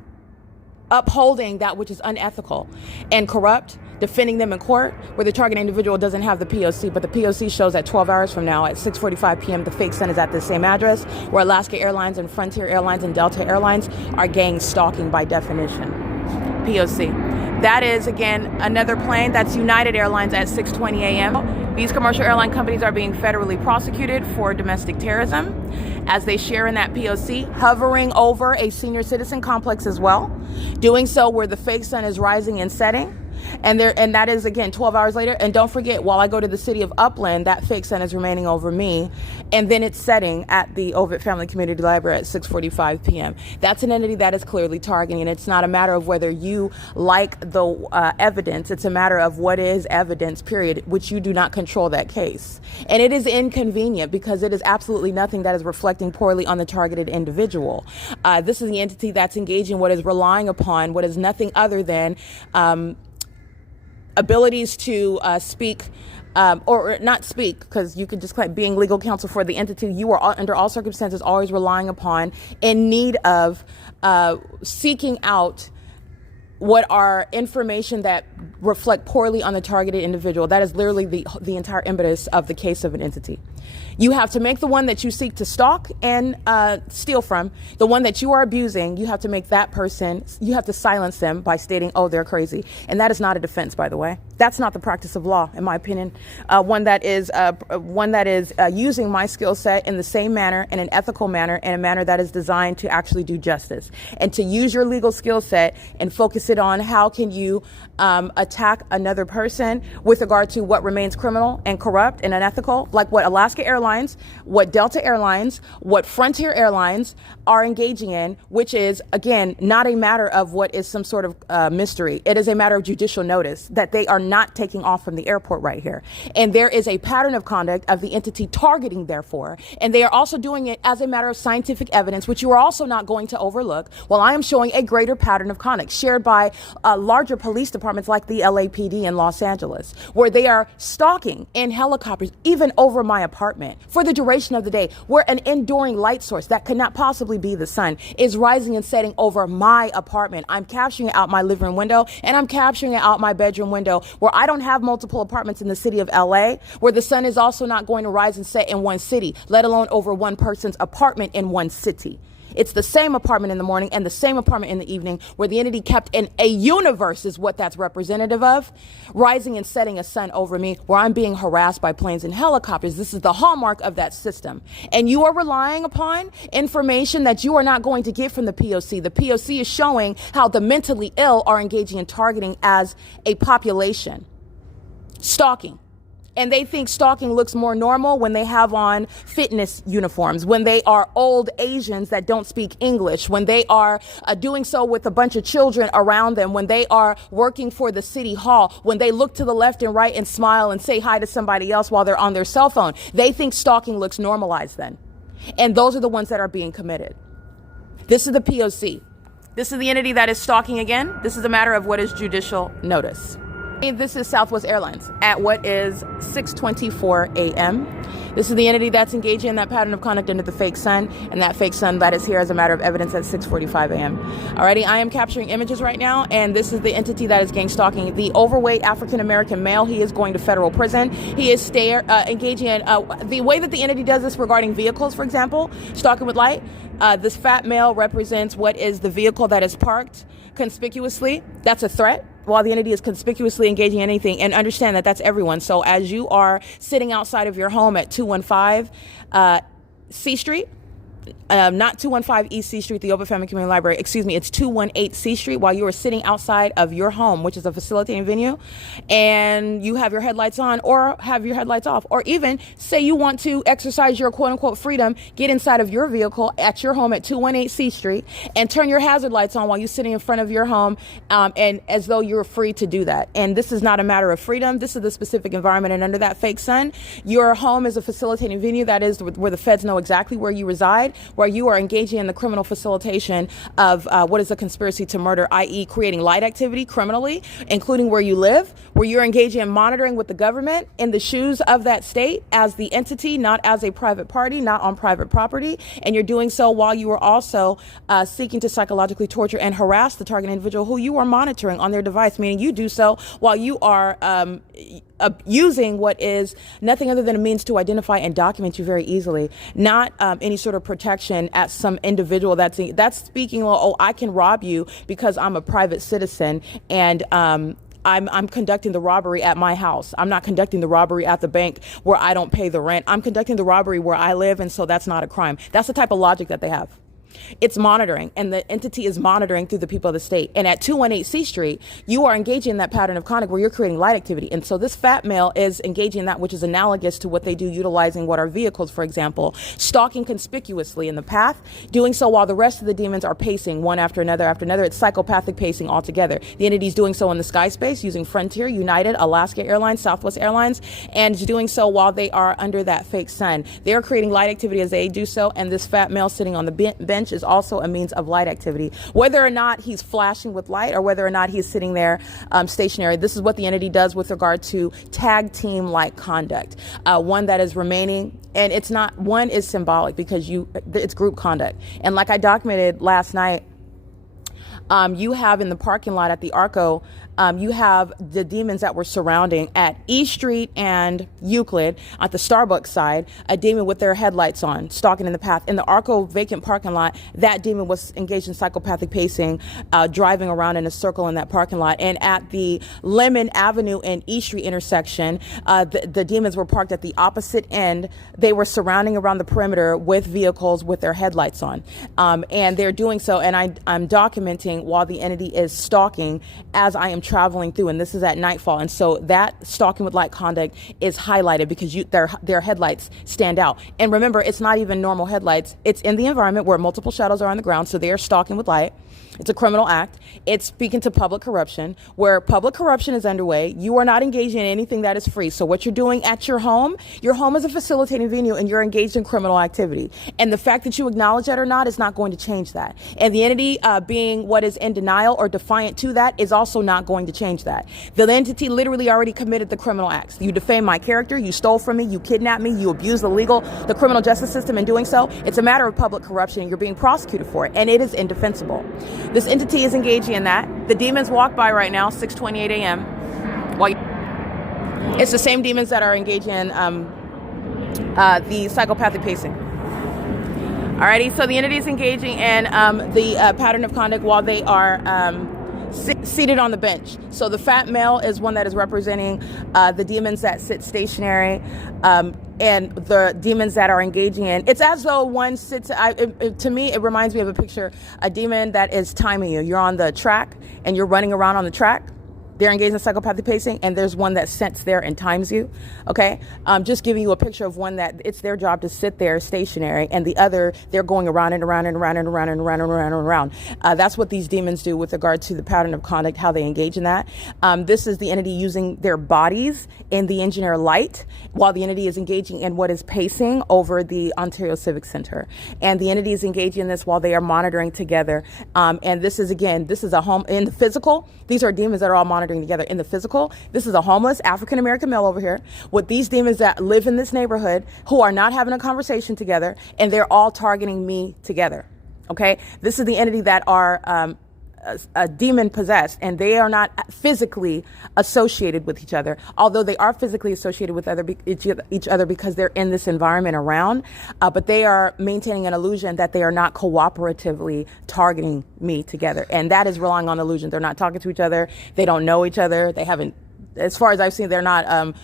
upholding that which is unethical and corrupt, defending them in court, where the target individual doesn't have the P.O.C., but the P.O.C. shows that 12 hours from now at 6:45 p.m. the fake sun is at the same address, where Alaska Airlines and Frontier Airlines and Delta Airlines are gang stalking by definition. P.O.C. That is, again, another plane. That's United Airlines at 6:20 a.m. These commercial airline companies are being federally prosecuted for domestic terrorism as they share in that P.O.C., hovering over a senior citizen complex as well, doing so where the fake sun is rising and setting. And that is, again, 12 hours later. And don't forget, while I go to the city of Upland, that fake sun is remaining over me. And then it's setting at the Ovid Family Community Library at 6:45 p.m. That's an entity that is clearly targeting. And it's not a matter of whether you like the evidence. It's a matter of what is evidence, period, which you do not control that case. And it is inconvenient because it is absolutely nothing that is reflecting poorly on the targeted individual. This is the entity that's engaging what is relying upon what is nothing other than abilities to speak or not speak, because you could just claim being legal counsel for the entity you are under all circumstances always relying upon, in need of seeking out what are information that reflect poorly on the targeted individual. That is literally the entire impetus of the case of an entity. You have to make the one that you seek to stalk and steal from, the one that you are abusing, you have to make that person, you have to silence them by stating, oh, they're crazy. And that is not a defense, by the way. That's not the practice of law, in my opinion. One that is using my skill set in the same manner, in an ethical manner, in a manner that is designed to actually do justice. And to use your legal skill set and focus it on how can you attack another person with regard to what remains criminal and corrupt and unethical, like what Alaska Airlines, what Delta Airlines, what Frontier Airlines are engaging in, which is, again, not a matter of what is some sort of mystery. It is a matter of judicial notice that they are not taking off from the airport right here. And there is a pattern of conduct of the entity targeting, therefore, and they are also doing it as a matter of scientific evidence, which you are also not going to overlook, while I am showing a greater pattern of conduct shared by larger police departments like the LAPD in Los Angeles, where they are stalking in helicopters, even over my apartment, for the duration of the day, where an enduring light source that could not possibly be the sun is rising and setting over my apartment. I'm capturing it out my living room window, and I'm capturing it out my bedroom window, where I don't have multiple apartments in the city of LA, where the sun is also not going to rise and set in one city, let alone over one person's apartment in one city. It's the same apartment in the morning and the same apartment in the evening, where the entity kept in a universe is what that's representative of, rising and setting a sun over me, where I'm being harassed by planes and helicopters. This is the hallmark of that system. And you are relying upon information that you are not going to get from the P.O.C. The P.O.C. is showing how the mentally ill are engaging in targeting as a population. Stalking. And they think stalking looks more normal when they have on fitness uniforms, when they are old Asians that don't speak English, when they are doing so with a bunch of children around them, when they are working for the city hall, when they look to the left and right and smile and say hi to somebody else while they're on their cell phone. They think stalking looks normalized then. And those are the ones that are being committed. This is the P.O.C. This is the entity that is stalking again. This is a matter of what is judicial notice. This is Southwest Airlines at what is 6:24 a.m. This is the entity that's engaging in that pattern of conduct under the fake sun, and that fake sun that is here as a matter of evidence at 6:45 a.m. Alrighty, I am capturing images right now, and this is the entity that is gang stalking the overweight African-American male. He is going to federal prison. He is engaging in the way that the entity does this regarding vehicles, for example, stalking with light. This fat male represents what is the vehicle that is parked conspicuously. That's a threat. While the entity is conspicuously engaging in anything, and understand that that's everyone. So as you are sitting outside of your home at 215 C Street, not 215 East C Street, the Open Family Community Library, excuse me, it's 218 C Street, while you are sitting outside of your home, which is a facilitating venue, and you have your headlights on or have your headlights off, or even say you want to exercise your quote unquote freedom, get inside of your vehicle at your home at 218 C Street and turn your hazard lights on while you're sitting in front of your home, and as though you're free to do that. And this is not a matter of freedom. This is the specific environment, and under that fake sun, your home is a facilitating venue. That is where the feds know exactly where you reside. side, where you are engaging in the criminal facilitation of what is a conspiracy to murder, i.e. creating light activity criminally, including where you live, where you're engaging in monitoring with the government in the shoes of that state as the entity, not as a private party, not on private property. And you're doing so while you are also seeking to psychologically torture and harass the target individual who you are monitoring on their device, meaning you do so while you are using what is nothing other than a means to identify and document you very easily, not any sort of protection at some individual that's speaking, oh, I can rob you because I'm a private citizen and I'm conducting the robbery at my house. I'm not conducting the robbery at the bank where I don't pay the rent. I'm conducting the robbery where I live, and so that's not a crime. That's the type of logic that they have. It's monitoring, and the entity is monitoring through the people of the state. And at 218 C Street, you are engaging in that pattern of conduct where you're creating light activity. And so this fat male is engaging in that, which is analogous to what they do utilizing what are vehicles, for example, stalking conspicuously in the path, doing so while the rest of the demons are pacing one after another after another. It's psychopathic pacing altogether. The entity is doing so in the sky space using Frontier, United, Alaska Airlines, Southwest Airlines, and doing so while they are under that fake sun. They are creating light activity as they do so, and this fat male sitting on the bench is also a means of light activity. Whether or not he's flashing with light or whether or not he's sitting there stationary, this is what the entity does with regard to tag team-like conduct. One that is remaining, and it's not, one is symbolic because it's group conduct. And like I documented last night, you have in the parking lot at the Arco, you have the demons that were surrounding at E Street and Euclid at the Starbucks side, a demon with their headlights on, stalking in the path. In the Arco vacant parking lot, that demon was engaged in psychopathic pacing, driving around in a circle in that parking lot. And at the Lemon Avenue and E Street intersection, the demons were parked at the opposite end. They were surrounding around the perimeter with vehicles with their headlights on. And they're doing so, and I'm documenting while the entity is stalking as I am traveling through, and this is at nightfall. And so that stalking with light conduct is highlighted because their headlights stand out. And remember, it's not even normal headlights. It's in the environment where multiple shadows are on the ground, so they are stalking with light. It's a criminal act. It's speaking to public corruption. Where public corruption is underway, you are not engaging in anything that is free. So what you're doing at your home is a facilitating venue, and you're engaged in criminal activity. And the fact that you acknowledge that or not is not going to change that. And the entity being what is in denial or defiant to that is also not going to change that. The entity literally already committed the criminal acts. You defamed my character, you stole from me, you kidnapped me, you abused the criminal justice system in doing so. It's a matter of public corruption, and you're being prosecuted for it, and it is indefensible. This entity is engaging in that. The demons walk by right now, 6:28 a.m. It's the same demons that are engaging in the psychopathic pacing. Alrighty, so the entity is engaging in the pattern of conduct while they are seated on the bench. So the fat male is one that is representing the demons that sit stationary, and the demons that are engaging in. It's as though one sits, to me, it reminds me of a picture, a demon that is timing you. You're on the track and you're running around on the track. They're engaged in psychopathic pacing, and there's one that sits there and times you, okay? Just giving you a picture of one that it's their job to sit there stationary, and the other, they're going around and around and around and around and around and around and around. That's what these demons do with regard to the pattern of conduct, how they engage in that. This is the entity using their bodies in the engineer light, while the entity is engaging in what is pacing over the Ontario Civic Center. And the entity is engaging in this while they are monitoring together. And this is a home, in the physical, these are demons that are all monitoring together. In the physical, this is a homeless African-American male over here with these demons that live in this neighborhood who are not having a conversation together, and they're all targeting me together. Okay, this is the entity that are demon possessed, and they are not physically associated with each other, although they are physically associated with each other because they're in this environment around, but they are maintaining an illusion that they are not cooperatively targeting me together, and that is relying on illusion. They're not talking to each other, they don't know each other, they haven't, as far as I've seen, they're not,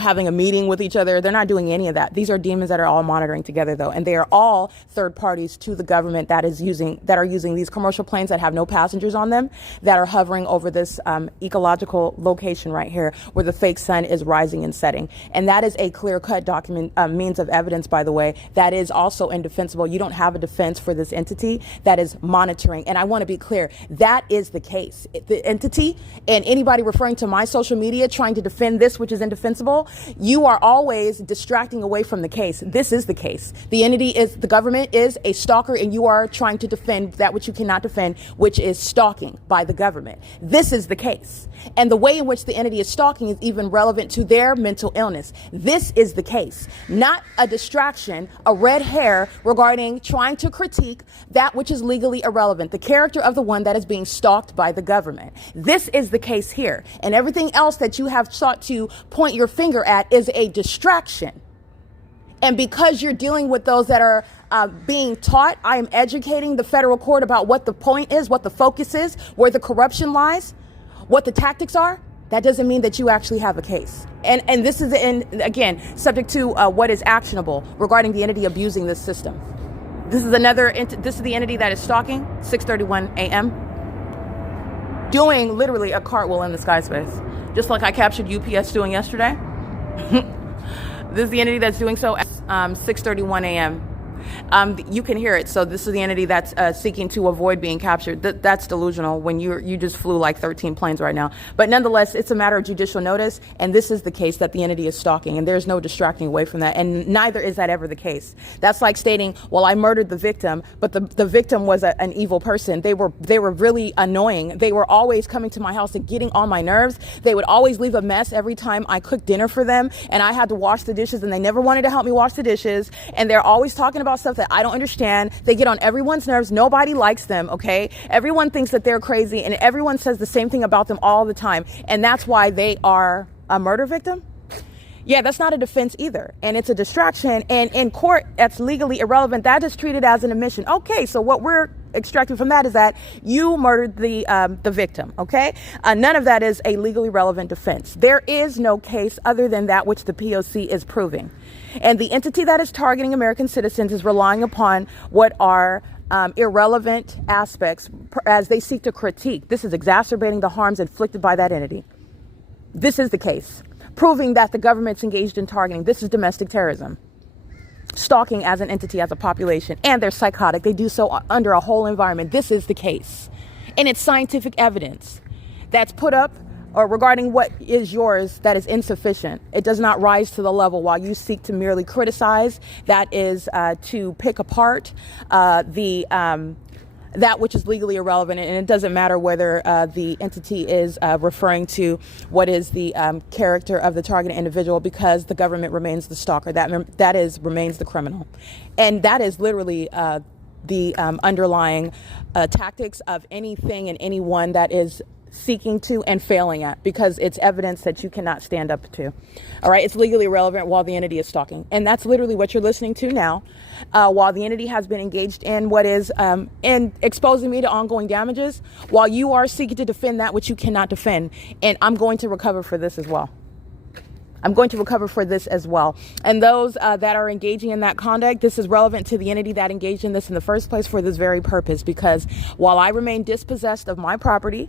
having a meeting with each other. They're not doing any of that. These are demons that are all monitoring together, though, and they are all third parties to the government that are using these commercial planes that have no passengers on them, that are hovering over this ecological location right here, where the fake sun is rising and setting. And that is a clear-cut document, means of evidence, by the way, that is also indefensible. You don't have a defense for this entity that is monitoring. And I want to be clear, that is the case. The entity and anybody referring to my social media media trying to defend this which is indefensible, you are always distracting away from the case. This is the case. The government is a stalker, and you are trying to defend that which you cannot defend, which is stalking by the government. This is the case. And the way in which the entity is stalking is even relevant to their mental illness. This is the case, not a distraction, a red hair regarding trying to critique that which is legally irrelevant, the character of the one that is being stalked by the government. This is the case here. And everything else that you have sought to point your finger at is a distraction. And because you're dealing with those that are being taught, I am educating the federal court about what the point is, what the focus is, where the corruption lies, what the tactics are. That doesn't mean that you actually have a case. And this is, again, subject to what is actionable regarding the entity abusing this system. This is the entity that is stalking, 6:31 a.m., doing literally a cartwheel in the sky space, just like I captured UPS doing yesterday. This is the entity that's doing so at 6:31 a.m. You can hear it. So this is the entity that's seeking to avoid being captured. That's delusional when you just flew like 13 planes right now. But nonetheless, it's a matter of judicial notice. And this is the case that the entity is stalking. And there's no distracting away from that. And neither is that ever the case. That's like stating, well, I murdered the victim, but the victim was an evil person. They were really annoying. They were always coming to my house and getting on my nerves. They would always leave a mess every time I cooked dinner for them. And I had to wash the dishes, and they never wanted to help me wash the dishes. And they're always talking about stuff that I don't understand. They get on everyone's nerves. Nobody likes them, okay? Everyone thinks that they're crazy, and everyone says the same thing about them all the time. And that's why they are a murder victim? Yeah, that's not a defense either. And it's a distraction. And in court, that's legally irrelevant. That is treated as an admission. Okay, so what we're extracting from that is that you murdered the victim, okay? None of that is a legally relevant defense. There is no case other than that which the P.O.C. is proving. And the entity that is targeting American citizens is relying upon what are irrelevant aspects as they seek to critique. This is exacerbating the harms inflicted by that entity. This is the case, proving that the government's engaged in targeting. This is domestic terrorism. Stalking as an entity, as a population, and they're psychotic. They do so under a whole environment. This is the case. And it's scientific evidence that's put up or regarding what is yours that is insufficient. It does not rise to the level while you seek to merely criticize. That is to pick apart that which is legally irrelevant. And it doesn't matter whether the entity is referring to what is the character of the targeted individual, because the government remains the stalker. That remains the criminal. And that is literally the underlying tactics of anything and anyone that is seeking to and failing at, because it's evidence that you cannot stand up to. All right. It's legally irrelevant while the entity is stalking. And that's literally what you're listening to now, while the entity has been engaged in what is in exposing me to ongoing damages, while you are seeking to defend that which you cannot defend. And I'm going to recover for this as well. I'm going to recover for this as well. And those that are engaging in that conduct, this is relevant to the entity that engaged in this in the first place for this very purpose, because while I remain dispossessed of my property,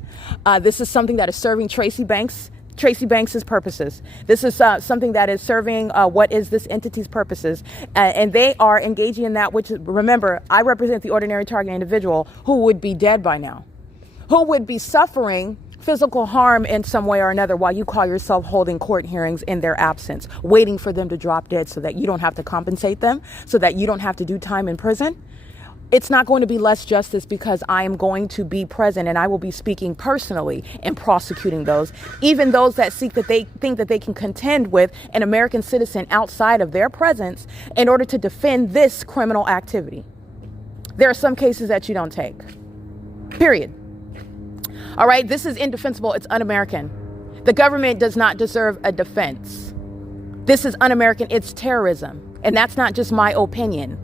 this is something that is serving Tracy Banks's purposes. This is something that is serving what is this entity's purposes. And they are engaging in that which, remember, I represent the ordinary target individual who would be dead by now, who would be suffering physical harm in some way or another while you call yourself holding court hearings in their absence, waiting for them to drop dead so that you don't have to compensate them, so that you don't have to do time in prison. It's not going to be less justice because I am going to be present and I will be speaking personally and prosecuting those, even those that think that they can contend with an American citizen outside of their presence in order to defend this criminal activity. There are some cases that you don't take, period. All right, this is indefensible. It's un-American. The government does not deserve a defense. This is un-American. It's terrorism. And that's not just my opinion.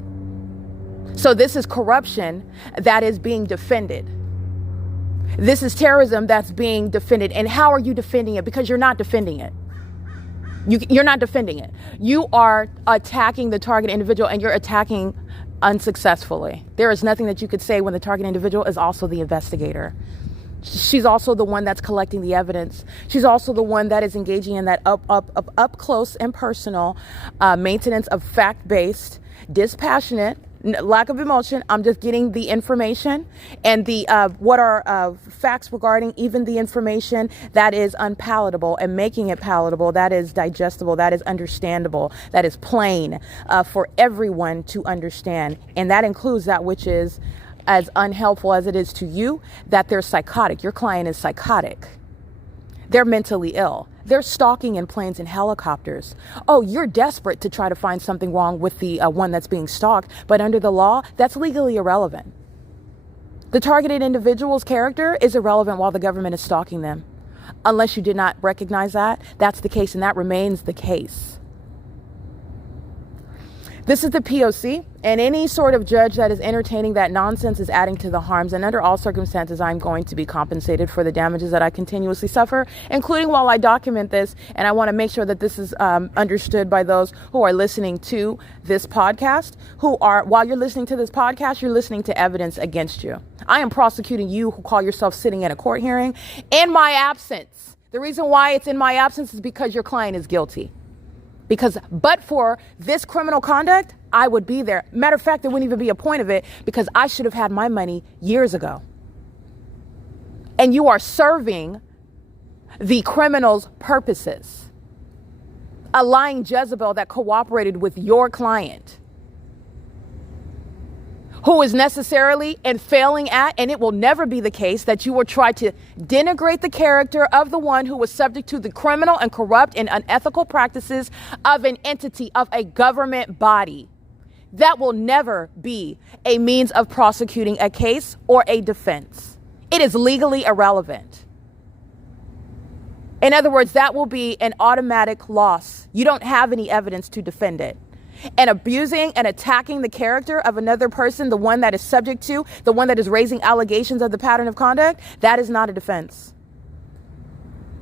So this is corruption that is being defended. This is terrorism that's being defended. And how are you defending it? Because you're not defending it. You're not defending it. You are attacking the target individual, and you're attacking unsuccessfully. There is nothing that you could say when the target individual is also the investigator. She's also the one that's collecting the evidence. She's also the one that is engaging in that up close and personal maintenance of fact-based, dispassionate, lack of emotion. I'm just getting the information and the what are facts regarding even the information that is unpalatable and making it palatable, that is digestible, that is understandable, that is plain for everyone to understand. And that includes that which is as unhelpful as it is to you, that they're psychotic. Your client is psychotic. They're mentally ill. They're stalking in planes and helicopters. Oh, you're desperate to try to find something wrong with the one that's being stalked, but under the law, that's legally irrelevant. The targeted individual's character is irrelevant while the government is stalking them. Unless you did not recognize that, that's the case, and that remains the case. This is the P.O.C, and any sort of judge that is entertaining that nonsense is adding to the harms, and under all circumstances, I'm going to be compensated for the damages that I continuously suffer, including while I document this, and I want to make sure that this is understood by those who are listening to this podcast, while you're listening to this podcast, you're listening to evidence against you. I am prosecuting you who call yourself sitting in a court hearing in my absence. The reason why it's in my absence is because your client is guilty. Because but for this criminal conduct, I would be there. Matter of fact, there wouldn't even be a point of it because I should have had my money years ago. And you are serving the criminal's purposes. A lying Jezebel that cooperated with your client, who is necessarily and failing at, and it will never be the case, that you will try to denigrate the character of the one who was subject to the criminal and corrupt and unethical practices of an entity, of a government body. That will never be a means of prosecuting a case or a defense. It is legally irrelevant. In other words, that will be an automatic loss. You don't have any evidence to defend it. And abusing and attacking the character of another person, the one that is subject to, the one that is raising allegations of the pattern of conduct, that is not a defense.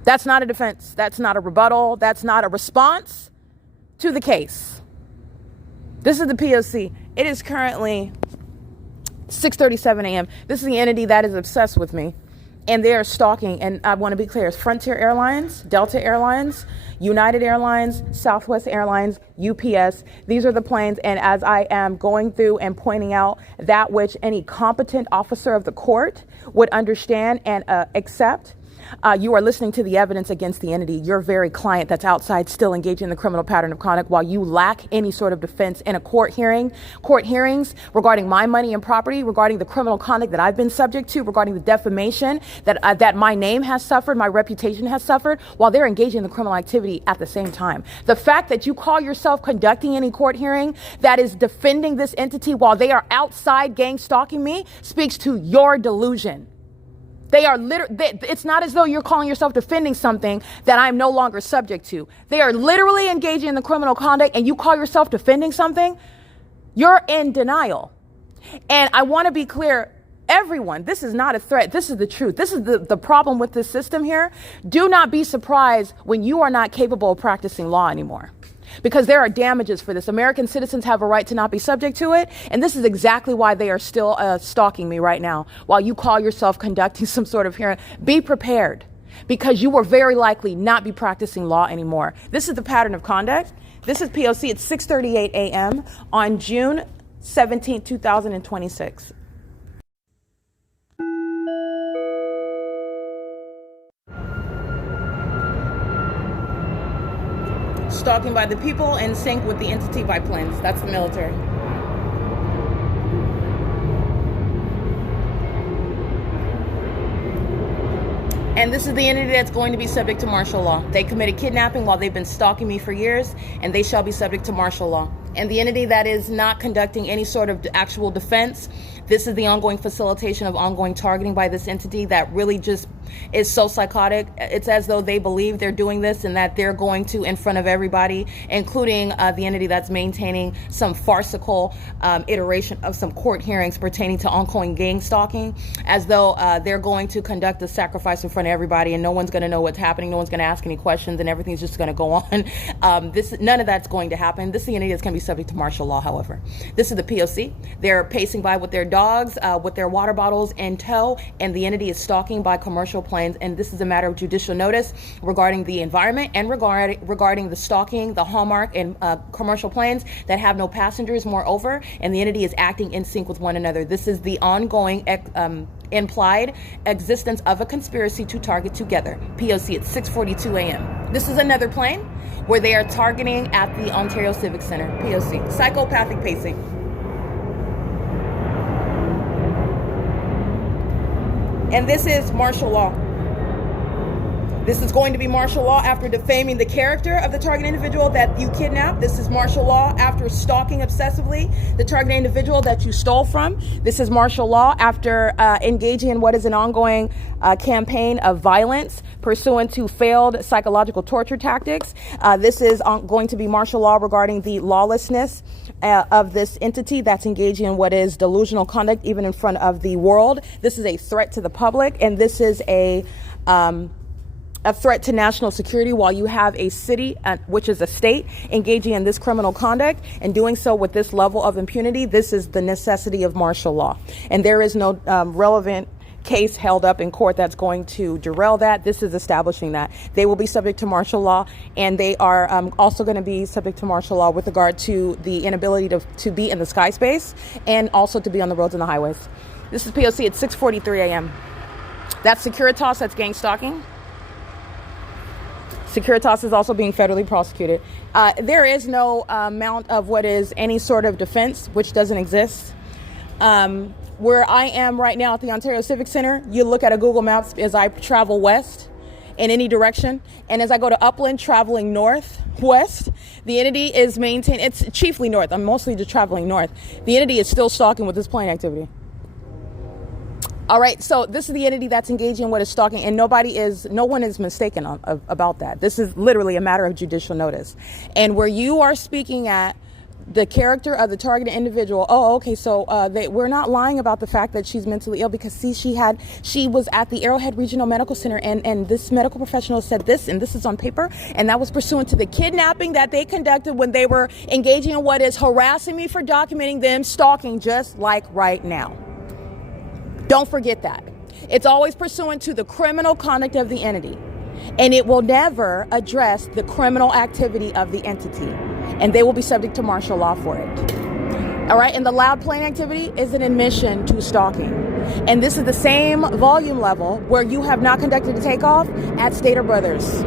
That's not a defense. That's not a rebuttal. That's not a response to the case. This is the P.O.C. It is currently 6:37 a.m. This is the entity that is obsessed with me. And they are stalking, and I want to be clear, it's Frontier Airlines, Delta Airlines, United Airlines, Southwest Airlines, UPS. These are the planes, and as I am going through and pointing out that which any competent officer of the court would understand and accept, you are listening to the evidence against the entity, your very client that's outside still engaged in the criminal pattern of conduct, while you lack any sort of defense in a court hearings regarding my money and property, regarding the criminal conduct that I've been subject to, regarding the defamation that my name has suffered, my reputation has suffered, while they're engaging in the criminal activity at the same time. The fact that you call yourself conducting any court hearing that is defending this entity while they are outside gang stalking me speaks to your delusion. They are it's not as though you're calling yourself defending something that I'm no longer subject to. They are literally engaging in the criminal conduct, and you call yourself defending something. You're in denial. And I want to be clear, everyone, this is not a threat. This is the truth. This is the problem with this system here. Do not be surprised when you are not capable of practicing law anymore, because there are damages for this. American citizens have a right to not be subject to it. And this is exactly why they are still stalking me right now while you call yourself conducting some sort of hearing. Be prepared, because you will very likely not be practicing law anymore. This is the pattern of conduct. This is P.O.C. It's 6:38 a.m. on June 17, 2026. Stalking by the people, in sync with the entity by planes. That's the military. And this is the entity that's going to be subject to martial law. They committed kidnapping while they've been stalking me for years, and they shall be subject to martial law. And the entity that is not conducting any sort of actual defense, this is the ongoing facilitation of ongoing targeting by this entity that really just is so psychotic. It's as though they believe they're doing this and that they're going to, in front of everybody, including the entity that's maintaining some farcical iteration of some court hearings pertaining to ongoing gang stalking, as though they're going to conduct a sacrifice in front of everybody and no one's going to know what's happening. No one's going to ask any questions and everything's just going to go on. None of that's going to happen. This is the entity that's going to be subject to martial law, however. This is the P.O.C. They're pacing by with their dogs, with their water bottles in tow, and the entity is stalking by commercial commercial planes, and this is a matter of judicial notice regarding the environment and regarding the stalking, the hallmark, and commercial planes that have no passengers, moreover, and the entity is acting in sync with one another. This is the ongoing implied existence of a conspiracy to target together. P.O.C. at 6:42 a.m. This is another plane where they are targeting at the Ontario Civic Center. P.O.C. Psychopathic pacing. And this is martial law. This is going to be martial law after defaming the character of the target individual that you kidnapped. This is martial law after stalking obsessively the target individual that you stole from. This is martial law after engaging in what is an ongoing campaign of violence pursuant to failed psychological torture tactics. This is going to be martial law regarding the lawlessness of this entity that's engaging in what is delusional conduct even in front of the world. This is a threat to the public, and this is a threat to national security while you have a city, which is a state, engaging in this criminal conduct and doing so with this level of impunity. This is the necessity of martial law. And there is no relevant case held up in court that's going to derail that. This is establishing that. They will be subject to martial law, and they are also going to be subject to martial law with regard to the inability to be in the sky space and also to be on the roads and the highways. This is P.O.C. at 6:43 a.m. That's Securitas, that's gang stalking. Securitas is also being federally prosecuted. There is no amount of what is any sort of defense, which doesn't exist. Where I am right now at the Ontario Civic Center, you look at a Google Maps as I travel west in any direction. And as I go to UPLAND, traveling northwest, the entity is maintaining, it's chiefly north. I'm mostly just traveling north. The entity is still stalking with this plane activity. All right, so this is the entity that's engaging in what is stalking, and no one is mistaken about that. This is literally a matter of judicial notice. And where you are speaking at the character of the targeted individual, so we're not lying about the fact that she's mentally ill, because see, she was at the Arrowhead Regional Medical Center, and this medical professional said this, and this is on paper, and that was pursuant to the kidnapping that they conducted when they were engaging in what is harassing me for documenting them stalking, just like right now. Don't forget that. It's always pursuant to the criminal conduct of the entity, and it will never address the criminal activity of the entity, and they will be subject to martial law for it. All right, and the loud plane activity is an admission to stalking, and this is the same volume level where you have not conducted a takeoff at Stater Brothers.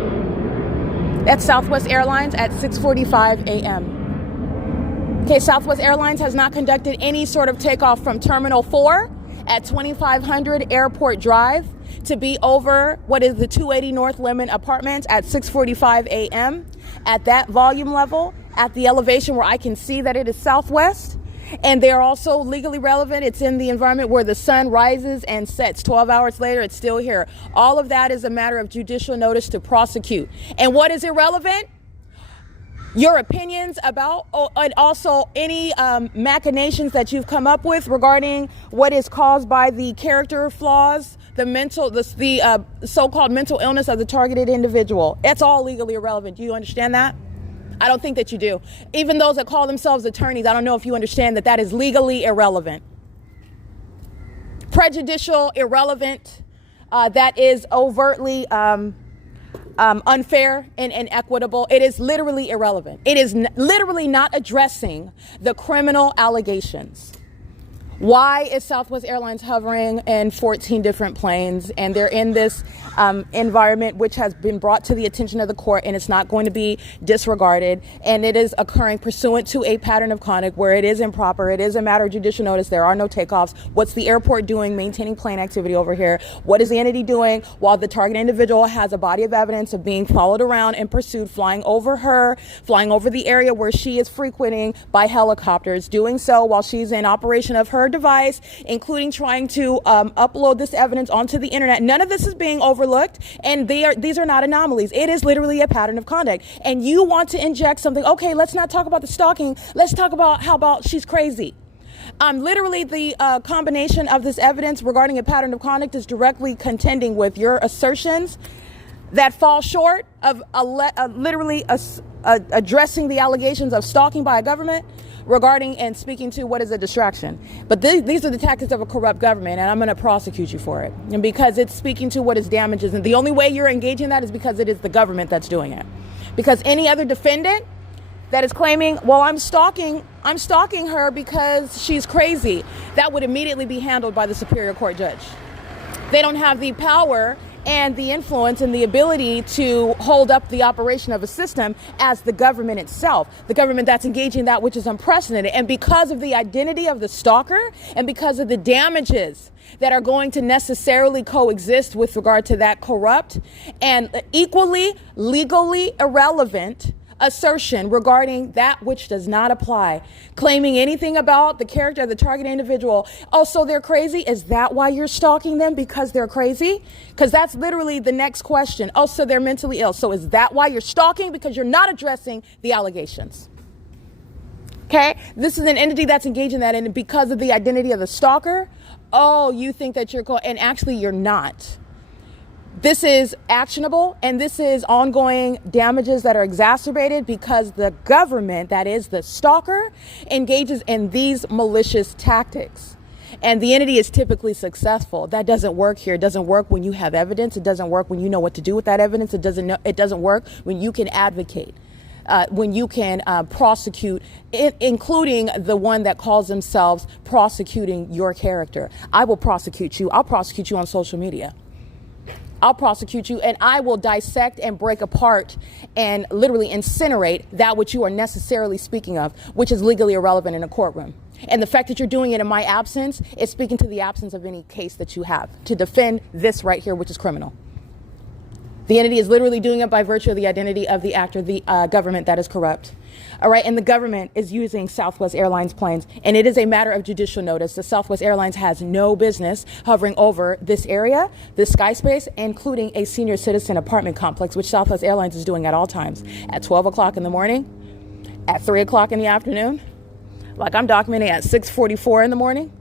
That's Southwest Airlines at 6:45 a.m. Okay, Southwest Airlines has not conducted any sort of takeoff from Terminal 4 at 2500 Airport Drive to be over what is the 280 North Lemon Apartments at 6:45 a.m. at that volume level, at the elevation where I can see that it is southwest. And they are also legally relevant. It's in the environment where the sun rises and sets. 12 hours later, it's still here. All of that is a matter of judicial notice to prosecute. And what is irrelevant? Your opinions about, and also any machinations that you've come up with regarding what is caused by the character flaws, the so-called mental illness of the targeted individual. It's all legally irrelevant. Do you understand that? I don't think that you do. Even those that call themselves attorneys, I don't know if you understand that that is legally irrelevant. Prejudicial, irrelevant, that is overtly unfair and inequitable. It is literally irrelevant. It is literally not addressing the criminal allegations. Why is Southwest Airlines hovering in 14 different planes, and they're in this environment which has been brought to the attention of the court, and it's not going to be disregarded, and it is occurring pursuant to a pattern of conduct where it is improper. It is a matter of judicial notice. There are no takeoffs. What's the airport doing maintaining plane activity over here? What is the entity doing while the target individual has a body of evidence of being followed around and pursued, flying over her, flying over the area where she is frequenting by helicopters, doing so while she's in operation of her device, including trying to upload this evidence onto the internet? None of this is being overlooked, and these are not anomalies. It is literally a pattern of conduct. And you want to inject something, okay, let's not talk about the stalking, let's talk about how about she's crazy. Literally the combination of this evidence regarding a pattern of conduct is directly contending with your assertions that fall short of literally addressing the allegations of stalking by a government, regarding and speaking to what is a distraction. But these are the tactics of a corrupt government, and I'm going to prosecute you for it. And because it's speaking to what is damages, and the only way you're engaging that is because it is the government that's doing it. Because any other defendant that is claiming, well, I'm stalking her because she's crazy, that would immediately be handled by the Superior Court judge. They don't have the power and the influence and the ability to hold up the operation of a system as the government itself, the government that's engaging that which is unprecedented. And because of the identity of the stalker and because of the damages that are going to necessarily coexist with regard to that corrupt and equally legally irrelevant assertion regarding that which does not apply, claiming anything about the character of the target individual. Oh, so they're crazy? Is that why you're stalking them? Because they're crazy? Because that's literally the next question. Oh, so they're mentally ill. So is that why you're stalking? Because you're not addressing the allegations. Okay? This is an entity that's engaged in that, and because of the identity of the stalker, oh, you think that you're and actually you're not. This is actionable, and this is ongoing damages that are exacerbated because the government, that is the stalker, engages in these malicious tactics. And the entity is typically successful. That doesn't work here. It doesn't work when you have evidence. It doesn't work when you know what to do with that evidence. It doesn't work when you can advocate, when you can prosecute, including the one that calls themselves prosecuting your character. I will prosecute you. I'll prosecute you on social media. I'll prosecute you, and I will dissect and break apart and literally incinerate that which you are necessarily speaking of, which is legally irrelevant in a courtroom. And the fact that you're doing it in my absence is speaking to the absence of any case that you have to defend this right here, which is criminal. The entity is literally doing it by virtue of the identity of the actor, the government that is corrupt. All right, and the government is using Southwest Airlines planes, and it is a matter of judicial notice. The Southwest Airlines has no business hovering over this area, this sky space, including a senior citizen apartment complex, which Southwest Airlines is doing at all times, at 12 o'clock in the morning, at 3 o'clock in the afternoon, like I'm documenting at 6:44 in the morning,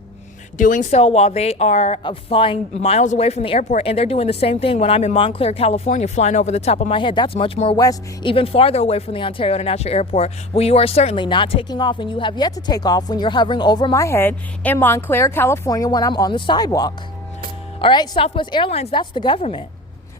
doing so while they are flying miles away from the airport, and they're doing the same thing when I'm in Montclair, California, flying over the top of my head. That's much more west, even farther away from the Ontario International Airport, where you are certainly not taking off, and you have yet to take off when you're hovering over my head in Montclair, California, when I'm on the sidewalk. All right, Southwest Airlines, that's the government.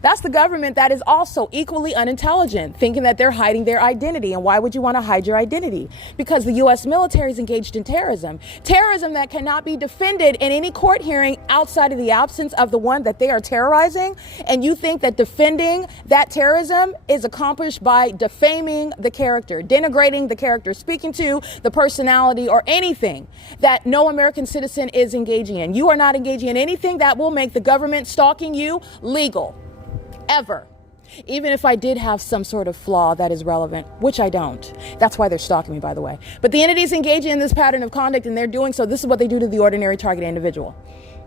That's the government that is also equally unintelligent, thinking that they're hiding their identity. And why would you want to hide your identity? Because the U.S. military is engaged in terrorism. Terrorism that cannot be defended in any court hearing outside of the absence of the one that they are terrorizing. And you think that defending that terrorism is accomplished by defaming the character, denigrating the character, speaking to the personality or anything that no American citizen is engaging in. You are not engaging in anything that will make the government stalking you legal. Ever. Even if I did have some sort of flaw that is relevant, which I don't. That's why they're stalking me, by the way. But the entities engaging in this pattern of conduct, and they're doing so, this is what they do to the ordinary target individual.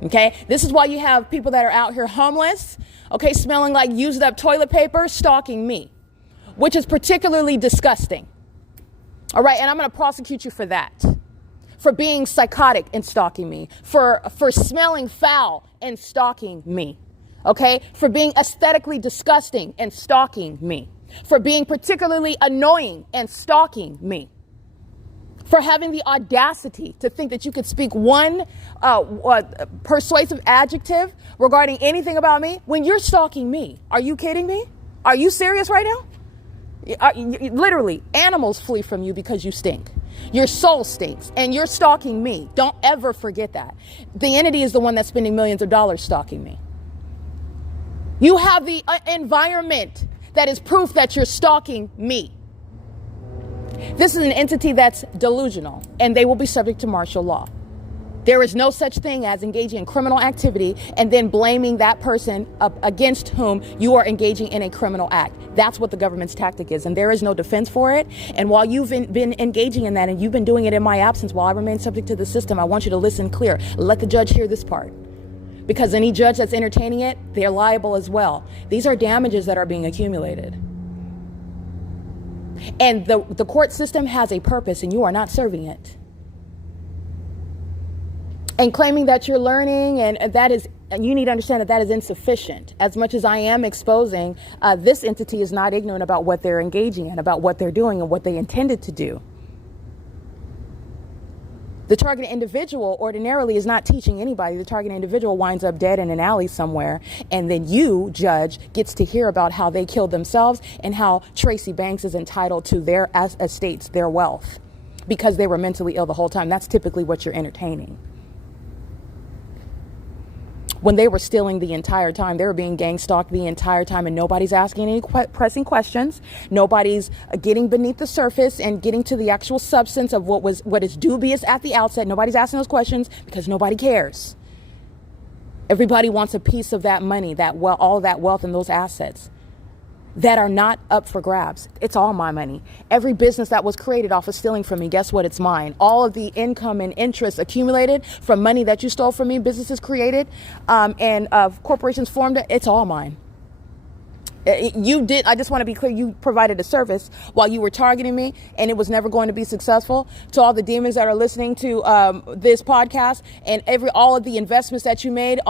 Okay? This is why you have people that are out here homeless, okay, smelling like used up toilet paper, stalking me, which is particularly disgusting. All right? And I'm going to prosecute you for that. For being psychotic and stalking me. For smelling foul and stalking me. Okay, for being aesthetically disgusting and stalking me, for being particularly annoying and stalking me, for having the audacity to think that you could speak one persuasive adjective regarding anything about me when you're stalking me. Are you kidding me? Are you serious right now? Literally, animals flee from you because you stink. Your soul stinks, and you're stalking me. Don't ever forget that. The entity is the one that's spending millions of dollars stalking me. You have the environment that is proof that you're stalking me. This is an entity that's delusional, and they will be subject to martial law. There is no such thing as engaging in criminal activity and then blaming that person against whom you are engaging in a criminal act. That's what the government's tactic is, and there is no defense for it. And while you've been engaging in that, and you've been doing it in my absence while I remain subject to the system, I want you to listen clear. Let the judge hear this part. Because any judge that's entertaining it, they're liable as well. These are damages that are being accumulated. And the court system has a purpose, and you are not serving it. And claiming that you're learning, and you need to understand that is insufficient. As much as I am exposing, this entity is not ignorant about what they're engaging in, about what they're doing, and what they intended to do. The targeted individual ordinarily is not teaching anybody. The targeted individual winds up dead in an alley somewhere, and then you, judge, gets to hear about how they killed themselves and how Tracy Banks is entitled to their estates, their wealth, because they were mentally ill the whole time. That's typically what you're entertaining. When they were stealing the entire time, they were being gang stalked the entire time, and nobody's asking any pressing questions. Nobody's getting beneath the surface and getting to the actual substance of what is dubious at the outset. Nobody's asking those questions because nobody cares. Everybody wants a piece of that money, all that wealth and those assets that are not up for grabs. It's all my money. Every business that was created off of stealing from me, guess what? It's mine. All of the income and interest accumulated from money that you stole from me, businesses created, and corporations formed, it's all mine. I just want to be clear, you provided a service while you were targeting me, and it was never going to be successful. To all the demons that are listening to this podcast and all of the investments that you made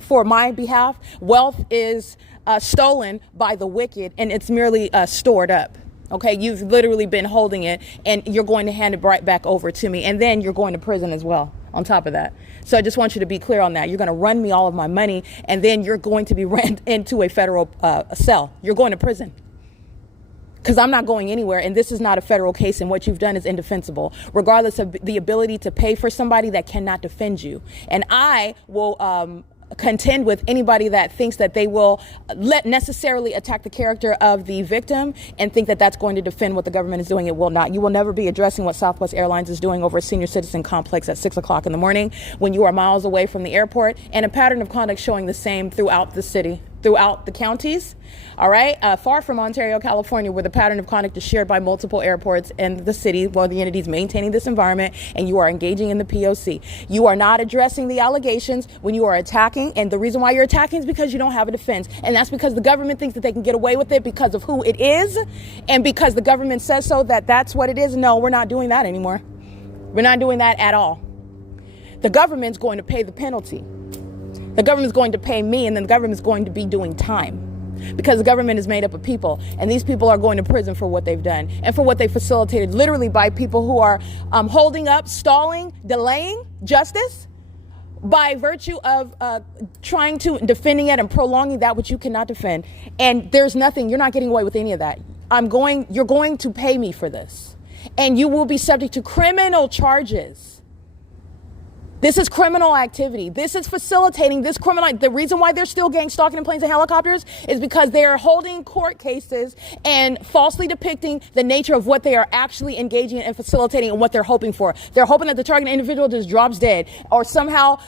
for my behalf, wealth is stolen by the wicked, and it's merely stored up. Okay, you've literally been holding it, and you're going to hand it right back over to me, and then you're going to prison as well on top of that. So I just want you to be clear on that. You're going to run me all of my money, and then you're going to be ran into a federal cell. You're going to prison. Because I'm not going anywhere, and this is not a federal case, and what you've done is indefensible, regardless of the ability to pay for somebody that cannot defend you. And I will contend with anybody that thinks that they will necessarily attack the character of the victim and think that that's going to defend what the government is doing. It will not. You will never be addressing what Southwest Airlines is doing over a senior citizen complex at 6 o'clock in the morning when you are miles away from the airport, and a pattern of conduct showing the same throughout the city, throughout the counties. All right. Far from Ontario, California, where the pattern of conduct is shared by multiple airports and the city, while the entities maintaining this environment, and you are engaging in the P.O.C. You are not addressing the allegations when you are attacking. And the reason why you're attacking is because you don't have a defense. And that's because the government thinks that they can get away with it because of who it is. And because the government says so, that's what it is. No, we're not doing that anymore. We're not doing that at all. The government's going to pay the penalty. The government's going to pay me, and then the government's going to be doing time. Because the government is made up of people, and these people are going to prison for what they've done and for what they facilitated, literally by people who are holding up, stalling, delaying justice by virtue of trying to defending it and prolonging that which you cannot defend. And there's nothing, you're not getting away with any of that. You're going to pay me for this, and you will be subject to criminal charges. This is criminal activity. This is facilitating this criminal. The reason why they're still gang stalking in planes and helicopters is because they are holding court cases and falsely depicting the nature of what they are actually engaging in and facilitating and what they're hoping for. They're hoping that the targeted individual just drops dead or somehow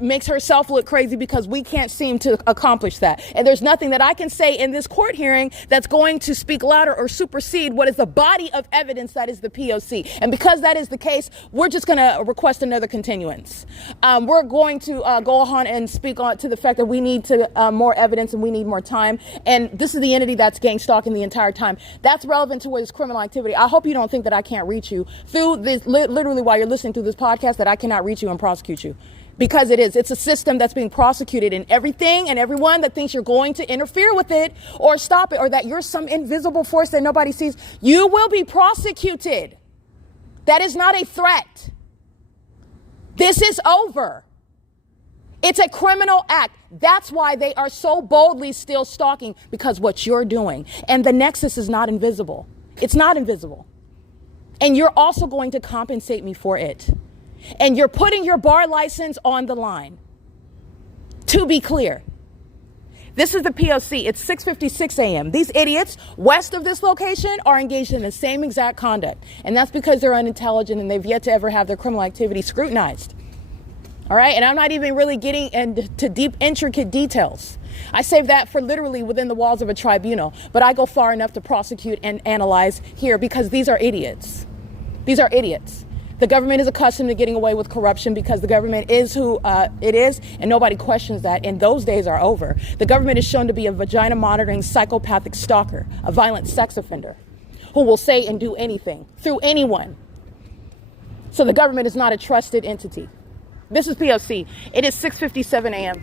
makes herself look crazy because we can't seem to accomplish that. And there's nothing that I can say in this court hearing that's going to speak louder or supersede what is the body of evidence that is the P.O.C. And because that is the case, we're just going to request another continuance. We're going to go on and speak on to the fact that we need more evidence and we need more time. And this is the entity that's gang stalking the entire time. That's relevant to what is criminal activity. I hope you don't think that I can't reach you through this, literally while you're listening to this podcast, that I cannot reach you and prosecute you. Because it is. It's a system that's being prosecuted, and everything and everyone that thinks you're going to interfere with it or stop it or that you're some invisible force that nobody sees, you will be prosecuted. That is not a threat. This is over. It's a criminal act. That's why they are so boldly still stalking, because what you're doing. And the nexus is not invisible. It's not invisible. And you're also going to compensate me for it. And you're putting your bar license on the line. To be clear, this is the P.O.C. It's 6:56 a.m. These idiots west of this location are engaged in the same exact conduct. And that's because they're unintelligent and they've yet to ever have their criminal activity scrutinized. All right. And I'm not even really getting into deep, intricate details. I save that for literally within the walls of a tribunal. But I go far enough to prosecute and analyze here because these are idiots. These are idiots. The government is accustomed to getting away with corruption because the government is who it is, and nobody questions that, and those days are over. The government is shown to be a vagina-monitoring psychopathic stalker, a violent sex offender, who will say and do anything through anyone. So the government is not a trusted entity. This is P.O.C. It is 6:57 a.m.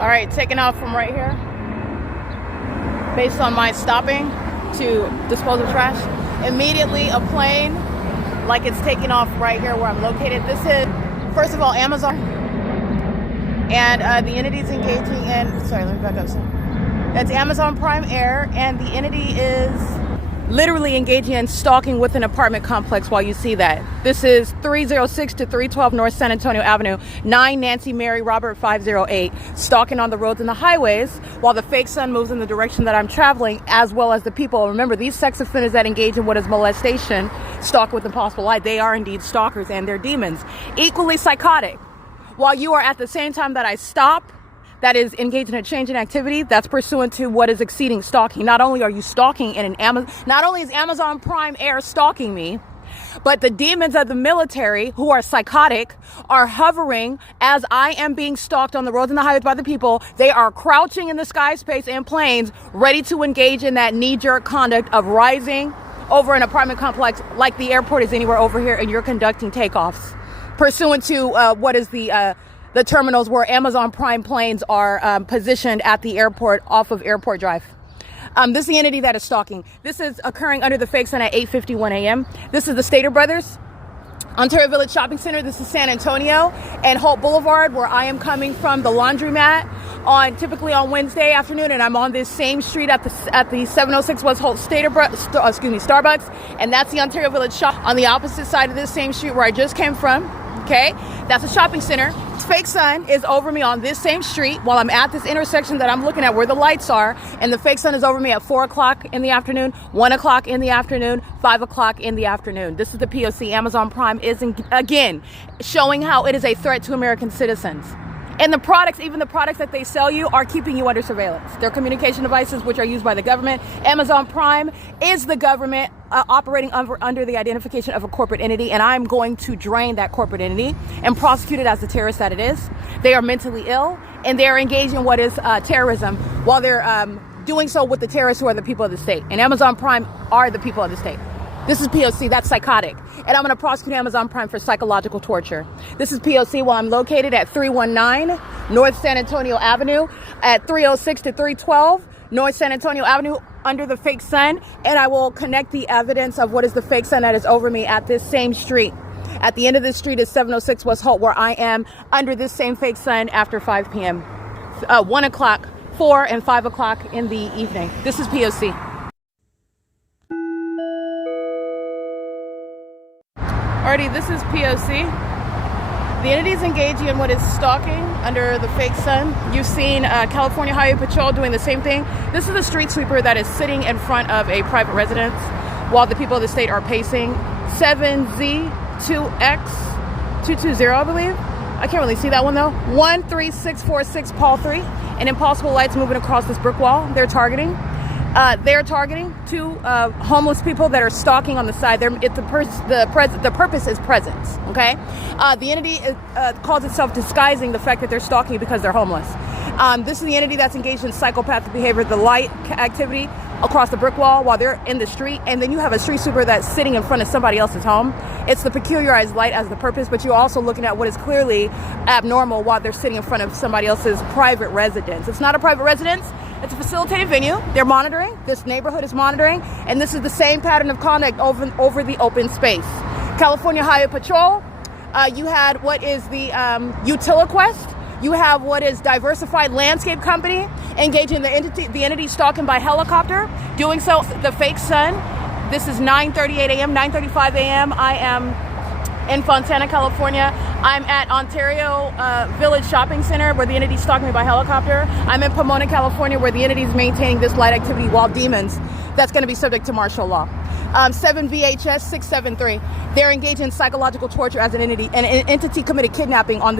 All right, taking off from right here. Based on my stopping to dispose of trash. Immediately a plane, like it's taking off right here where I'm located. This is, first of all, Amazon. And the entity's engaging in, sorry, let me back up. That's Amazon Prime Air, and the entity is literally engaging in stalking with an apartment complex while you see that. This is 306 to 312 North San Antonio Avenue, 9 Nancy Mary Robert 508, stalking on the roads and the highways while the fake sun moves in the direction that I'm traveling, as well as the people. Remember, these sex offenders that engage in what is molestation, stalk with impossible light, they are indeed stalkers and they're demons. Equally psychotic. While you are at the same time that I stop, that is engaged in a change in activity that's pursuant to what is exceeding stalking. Not only are you stalking in not only is Amazon Prime Air stalking me, but the demons of the military who are psychotic are hovering as I am being stalked on the roads and the highways by the people. They are crouching in the sky space and planes, ready to engage in that knee-jerk conduct of rising over an apartment complex like the airport is anywhere over here, and you're conducting takeoffs pursuant to what is the terminals where Amazon Prime planes are positioned at the airport off of Airport Drive. This is the entity that is stalking. This is occurring under the fake sun at 8:51 a.m. This is the Stater Brothers, Ontario Village Shopping Center. This is San Antonio and Holt Boulevard, where I am coming from the laundromat typically on Wednesday afternoon, and I'm on this same street at the 706 West Holt Starbucks, and that's the Ontario Village Shop on the opposite side of this same street where I just came from. Okay, that's a shopping center. Fake sun is over me on this same street while I'm at this intersection that I'm looking at where the lights are, and the fake sun is over me at 4 o'clock in the afternoon, 1 o'clock in the afternoon, 5 o'clock in the afternoon. This is the P.O.C. Amazon Prime is, again, showing how it is a threat to American citizens. And the products, even the products that they sell you, are keeping you under surveillance. They're communication devices which are used by the government. Amazon Prime is the government operating under the identification of a corporate entity, and I'm going to drain that corporate entity and prosecute it as the terrorist that it is. They are mentally ill, and they're engaged in what is terrorism while they're doing so with the terrorists who are the people of the state. And Amazon Prime are the people of the state. This is P.O.C. That's psychotic. And I'm going to prosecute Amazon Prime for psychological torture. This is P.O.C. while I'm located at 319 North San Antonio Avenue at 306 to 312 North San Antonio Avenue under the fake sun. And I will connect the evidence of what is the fake sun that is over me at this same street. At the end of this street is 706 West Holt, where I am under this same fake sun after 5 p.m. 1 o'clock, 4 and 5 o'clock in the evening. This is P.O.C. Alrighty, this is P.O.C. The entity is engaging in what is stalking under the fake sun. You've seen California Highway Patrol doing the same thing. This is a street sweeper that is sitting in front of a private residence while the people of the state are pacing. 7Z2X220, I believe. I can't really see that one though. 13646 Paul 3. And impossible lights moving across this brick wall. They're targeting two homeless people that are stalking on the side. The purpose is presence. Okay, the entity calls itself disguising the fact that they're stalking because they're homeless. This is the entity that's engaged in psychopathic behavior, the light activity across the brick wall while they're in the street, and then you have a street sweeper that's sitting in front of somebody else's home. It's the peculiarized light as the purpose, but you're also looking at what is clearly abnormal while they're sitting in front of somebody else's private residence. It's not a private residence. It's a facilitated venue. They're monitoring. This neighborhood is monitoring. And this is the same pattern of conduct over the open space. California Highway Patrol, you had what is the UPLAND. You have what is Diversified Landscape Company engaging the entity stalking by helicopter. Doing so, the fake sun. This is 9:38 a.m., 9:35 a.m. I am in Fontana, California. I'm at Ontario Village Shopping Center where the entity stalking me by helicopter. I'm in Pomona, California, where the entity is maintaining this light activity while demons. That's going to be subject to martial law. 7 VHS 673. They're engaged in psychological torture as an entity. An entity committed kidnapping on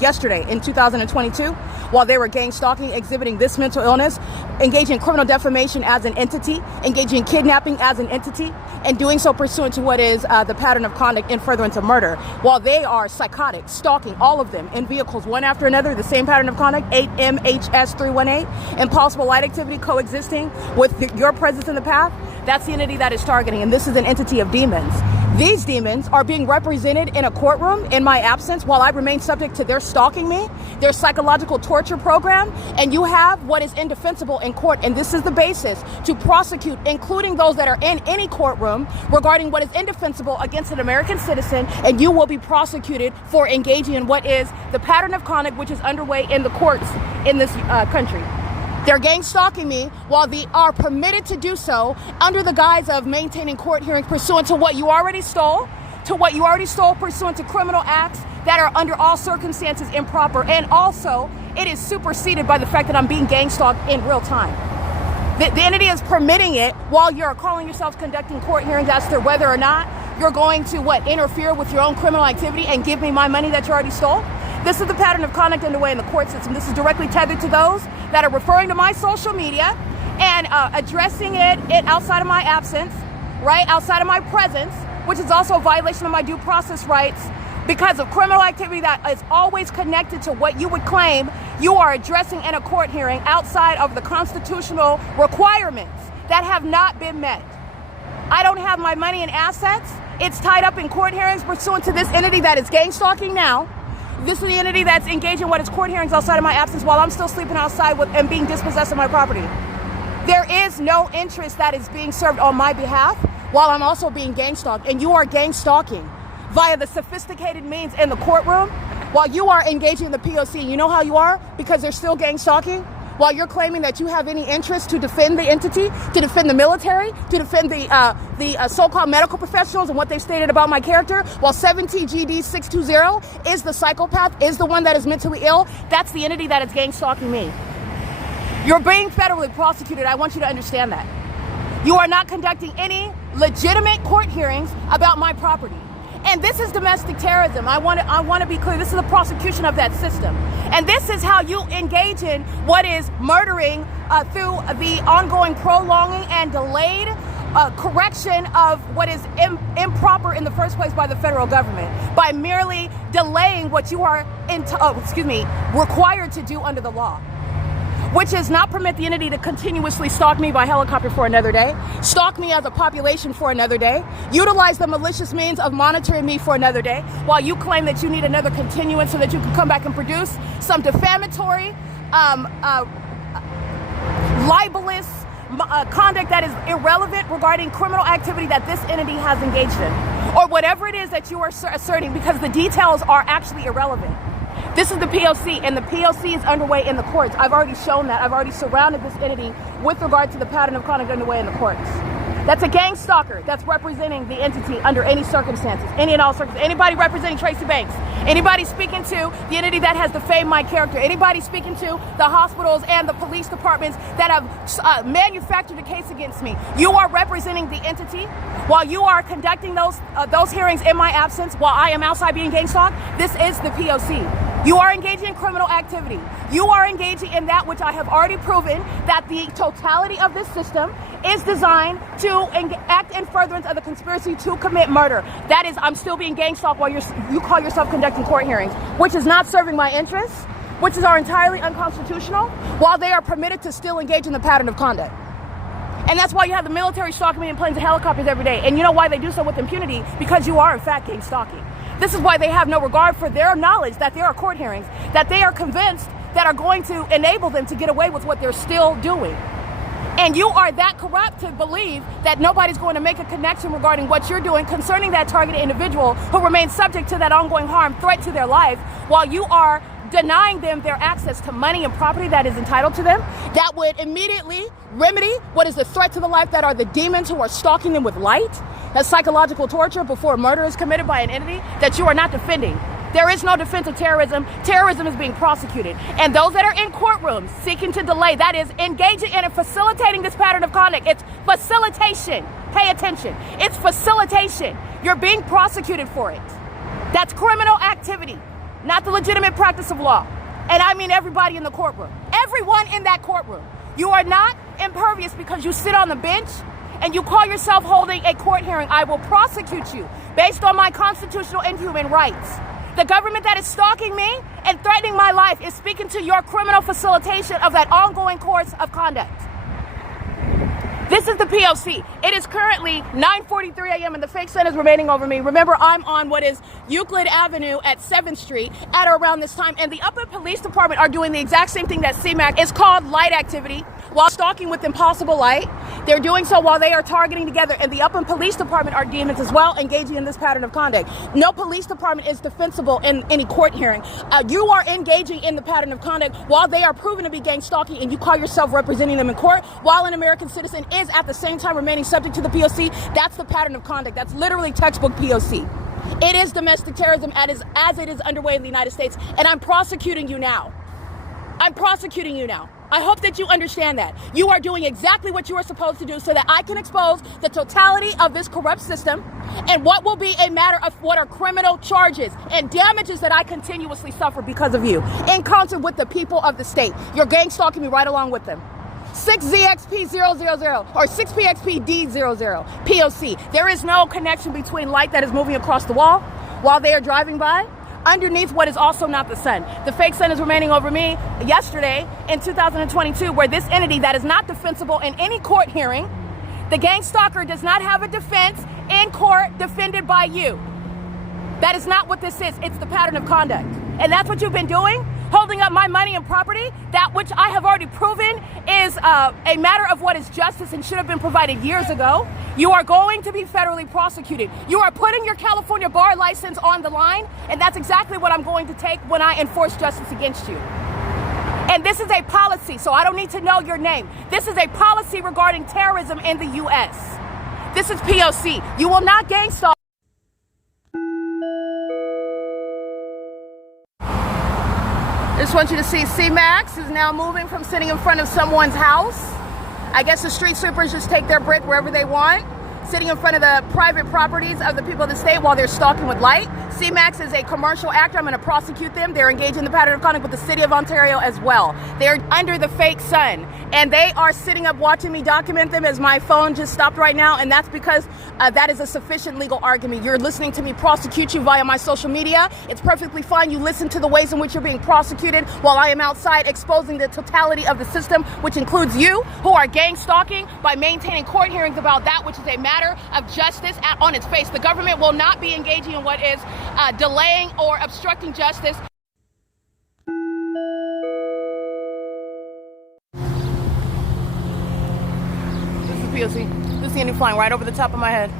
yesterday in 2022 while they were gang stalking, exhibiting this mental illness, engaging in criminal defamation as an entity, engaging in kidnapping as an entity, and doing so pursuant to what is the pattern of conduct in furtherance of murder. While they are psychotic, stalking all of them in vehicles one after another, the same pattern of conduct, 8 MHS 318, impossible light activity coexisting with your presence in the path. That's the entity that is targeting, and this is an entity of demons. These demons are being represented in a courtroom in my absence while I remain subject to their stalking me, their psychological torture program, and you have what is indefensible in court, and this is the basis to prosecute, including those that are in any courtroom, regarding what is indefensible against an American citizen, and you will be prosecuted for engaging in what is the pattern of conduct which is underway in the courts in this country. They're gang stalking me while they are permitted to do so under the guise of maintaining court hearings pursuant to what you already stole, pursuant to criminal acts that are under all circumstances improper. And also, it is superseded by the fact that I'm being gang stalked in real time. The entity is permitting it while you're calling yourself conducting court hearings as to whether or not you're going to, interfere with your own criminal activity and give me my money that you already stole. This is the pattern of conduct underway in the court system. This is directly tethered to those that are referring to my social media and addressing it outside of my absence, right? Outside of my presence, which is also a violation of my due process rights because of criminal activity that is always connected to what you would claim you are addressing in a court hearing outside of the constitutional requirements that have not been met. I don't have my money and assets. It's tied up in court hearings pursuant to this entity that is gang stalking now. This is the entity that's engaged in what is court hearings outside of my absence while I'm still sleeping outside and being dispossessed of my property. There is no interest that is being served on my behalf while I'm also being gang stalked. And you are gang stalking via the sophisticated means in the courtroom while you are engaging in the P.O.C. You know how you are? Because they're still gang stalking. While you're claiming that you have any interest to defend the entity, to defend the military, to defend the so-called medical professionals and what they've stated about my character, while 7TGD620 is the psychopath, is the one that is mentally ill, that's the entity that is gang stalking me. You're being federally prosecuted. I want you to understand that. You are not conducting any legitimate court hearings about my property. And this is domestic terrorism. I want to be clear. This is the prosecution of that system. And this is how you engage in what is murdering through the ongoing prolonging and delayed correction of what is improper in the first place by the federal government by merely delaying what you are required to do under the law, which is not permit the entity to continuously stalk me by helicopter for another day, stalk me as a population for another day, utilize the malicious means of monitoring me for another day, while you claim that you need another continuance so that you can come back and produce some defamatory, libelous conduct that is irrelevant regarding criminal activity that this entity has engaged in, or whatever it is that you are asserting, because the details are actually irrelevant. This is the P.O.C. and the P.O.C. is underway in the courts. I've already shown that. I've already surrounded this entity with regard to the pattern of conduct underway in the courts. That's a gang stalker that's representing the entity under any circumstances, any and all circumstances. Anybody representing Tracy Banks, anybody speaking to the entity that has defamed my character, anybody speaking to the hospitals and the police departments that have manufactured a case against me. You are representing the entity while you are conducting those hearings in my absence while I am outside being gang stalked. This is the P.O.C. You are engaging in criminal activity. You are engaging in that which I have already proven that the totality of this system is designed to act in furtherance of the conspiracy to commit murder. That is, I'm still being gang stalked while you call yourself conducting court hearings, which is not serving my interests, which are entirely unconstitutional, while they are permitted to still engage in the pattern of conduct. And that's why you have the military stalking me in planes and helicopters every day. And you know why they do so with impunity? Because you are, in fact, gang stalking. This is why they have no regard for their knowledge that there are court hearings, that they are convinced that are going to enable them to get away with what they're still doing. And you are that corrupt to believe that nobody's going to make a connection regarding what you're doing concerning that targeted individual who remains subject to that ongoing harm, threat to their life, while you are denying them their access to money and property that is entitled to them, that would immediately remedy what is the threat to the life that are the demons who are stalking them with light. That's psychological torture before murder is committed by an entity that you are not defending. There is no defense of terrorism. Terrorism is being prosecuted. And those that are in courtrooms seeking to delay, that is engaging in and facilitating this pattern of conduct, it's facilitation. Pay attention. It's facilitation. You're being prosecuted for it. That's criminal activity, not the legitimate practice of law. And I mean everybody in the courtroom. Everyone in that courtroom. You are not impervious because you sit on the bench and you call yourself holding a court hearing. I will prosecute you based on my constitutional and human rights. The government that is stalking me and threatening my life is speaking to your criminal facilitation of that ongoing course of conduct. This is the P.O.C. It is currently 9:43 a.m. and the fake sun is remaining over me. Remember, I'm on what is Euclid Avenue at 7th Street at around this time, and the Upland Police Department are doing the exact same thing that CMAC is called light activity while stalking with impossible light. They're doing so while they are targeting together, and the Upland Police Department are demons as well, engaging in this pattern of conduct. No police department is defensible in any court hearing. You are engaging in the pattern of conduct while they are proven to be gang stalking, and you call yourself representing them in court while an American citizen is at the same time remaining subject to the P.O.C. That's the pattern of conduct. That's literally textbook P.O.C. It is domestic terrorism as it is underway in the United States, and I'm prosecuting you now. I'm prosecuting you now. I hope that you understand that. You are doing exactly what you are supposed to do so that I can expose the totality of this corrupt system and what will be a matter of what are criminal charges and damages that I continuously suffer because of you, in concert with the people of the state. You're gang stalking me right along with them. 6ZXP000 or 6PXPD00, P.O.C. There is no connection between light that is moving across the wall while they are driving by underneath what is also not the sun. The fake sun is remaining over me yesterday in 2022, where this entity that is not defensible in any court hearing, the gang stalker does not have a defense in court defended by you. That is not what this is. It's the pattern of conduct. And that's what you've been doing, holding up my money and property, that which I have already proven is a matter of what is justice and should have been provided years ago. You are going to be federally prosecuted. You are putting your California bar license on the line, and that's exactly what I'm going to take when I enforce justice against you. And this is a policy, so I don't need to know your name. This is a policy regarding terrorism in the U.S. This is P.O.C. You will not gang stalk. I just want you to see CMAX is now moving from sitting in front of someone's house. I guess the street sweepers just take their break wherever they want, sitting in front of the private properties of the people of the state while they're stalking with light. CMAX is a commercial actor. I'm going to prosecute them. They're engaged in the pattern of conduct with the city of Ontario as well. They're under the fake sun, and they are sitting up watching me document them as my phone just stopped right now, and that's because that is a sufficient legal argument. You're listening to me prosecute you via my social media. It's perfectly fine. You listen to the ways in which you're being prosecuted while I am outside exposing the totality of the system, which includes you, who are gang stalking by maintaining court hearings about that which is a matter of justice on its face. The government will not be engaging in what is delaying or obstructing justice. This is P.O.C. This is the entity flying right over the top of my head.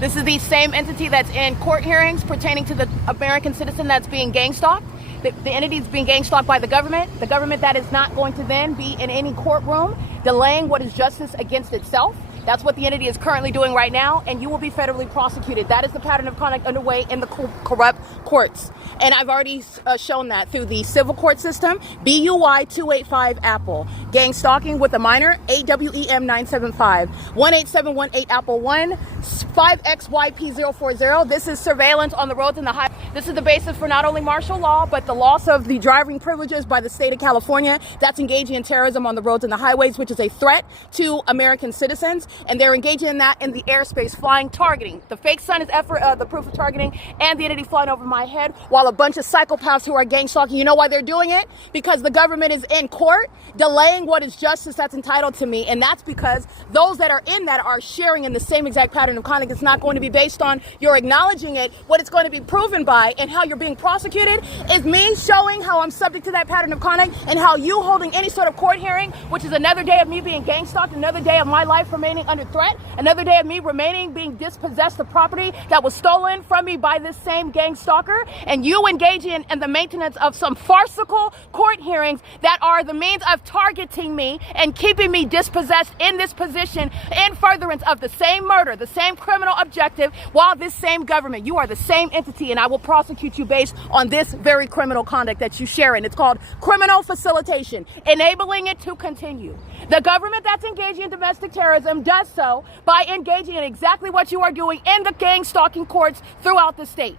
This is the same entity that's in court hearings pertaining to the American citizen that's being gang stalked. The entity is being gang stalked by the government that is not going to then be in any courtroom delaying what is justice against itself. That's what the entity is currently doing right now, and you will be federally prosecuted. That is the pattern of conduct underway in the corrupt courts. And I've already shown that through the civil court system, BUI 285 Apple. Gang stalking with a minor, AWEM 975. 18718 Apple 1, 5XYP040. This is surveillance on the roads and the highway. This is the basis for not only martial law, but the loss of the driving privileges by the state of California that's engaging in terrorism on the roads and the highways, which is a threat to American citizens. And they're engaging in that in the airspace, flying, targeting. The fake sun is the proof of targeting, and the entity flying over my head, while a bunch of psychopaths who are gang stalking. You know why they're doing it? Because the government is in court delaying what is justice that's entitled to me, and that's because those that are in that are sharing in the same exact pattern of conduct. It's not going to be based on your acknowledging it. What it's going to be proven by and how you're being prosecuted is me showing how I'm subject to that pattern of conduct, and how you holding any sort of court hearing, which is another day of me being gang stalked, another day of my life remaining under threat, another day of me remaining being dispossessed of property that was stolen from me by this same gang stalker, and you engaging in the maintenance of some farcical court hearings that are the means of targeting me and keeping me dispossessed in this position in furtherance of the same murder, the same criminal objective, while this same government, you are the same entity, and I will prosecute you based on this very criminal conduct that you share in. It's called criminal facilitation, enabling it to continue. The government that's engaging in domestic terrorism does so by engaging in exactly what you are doing in the gang stalking courts throughout the state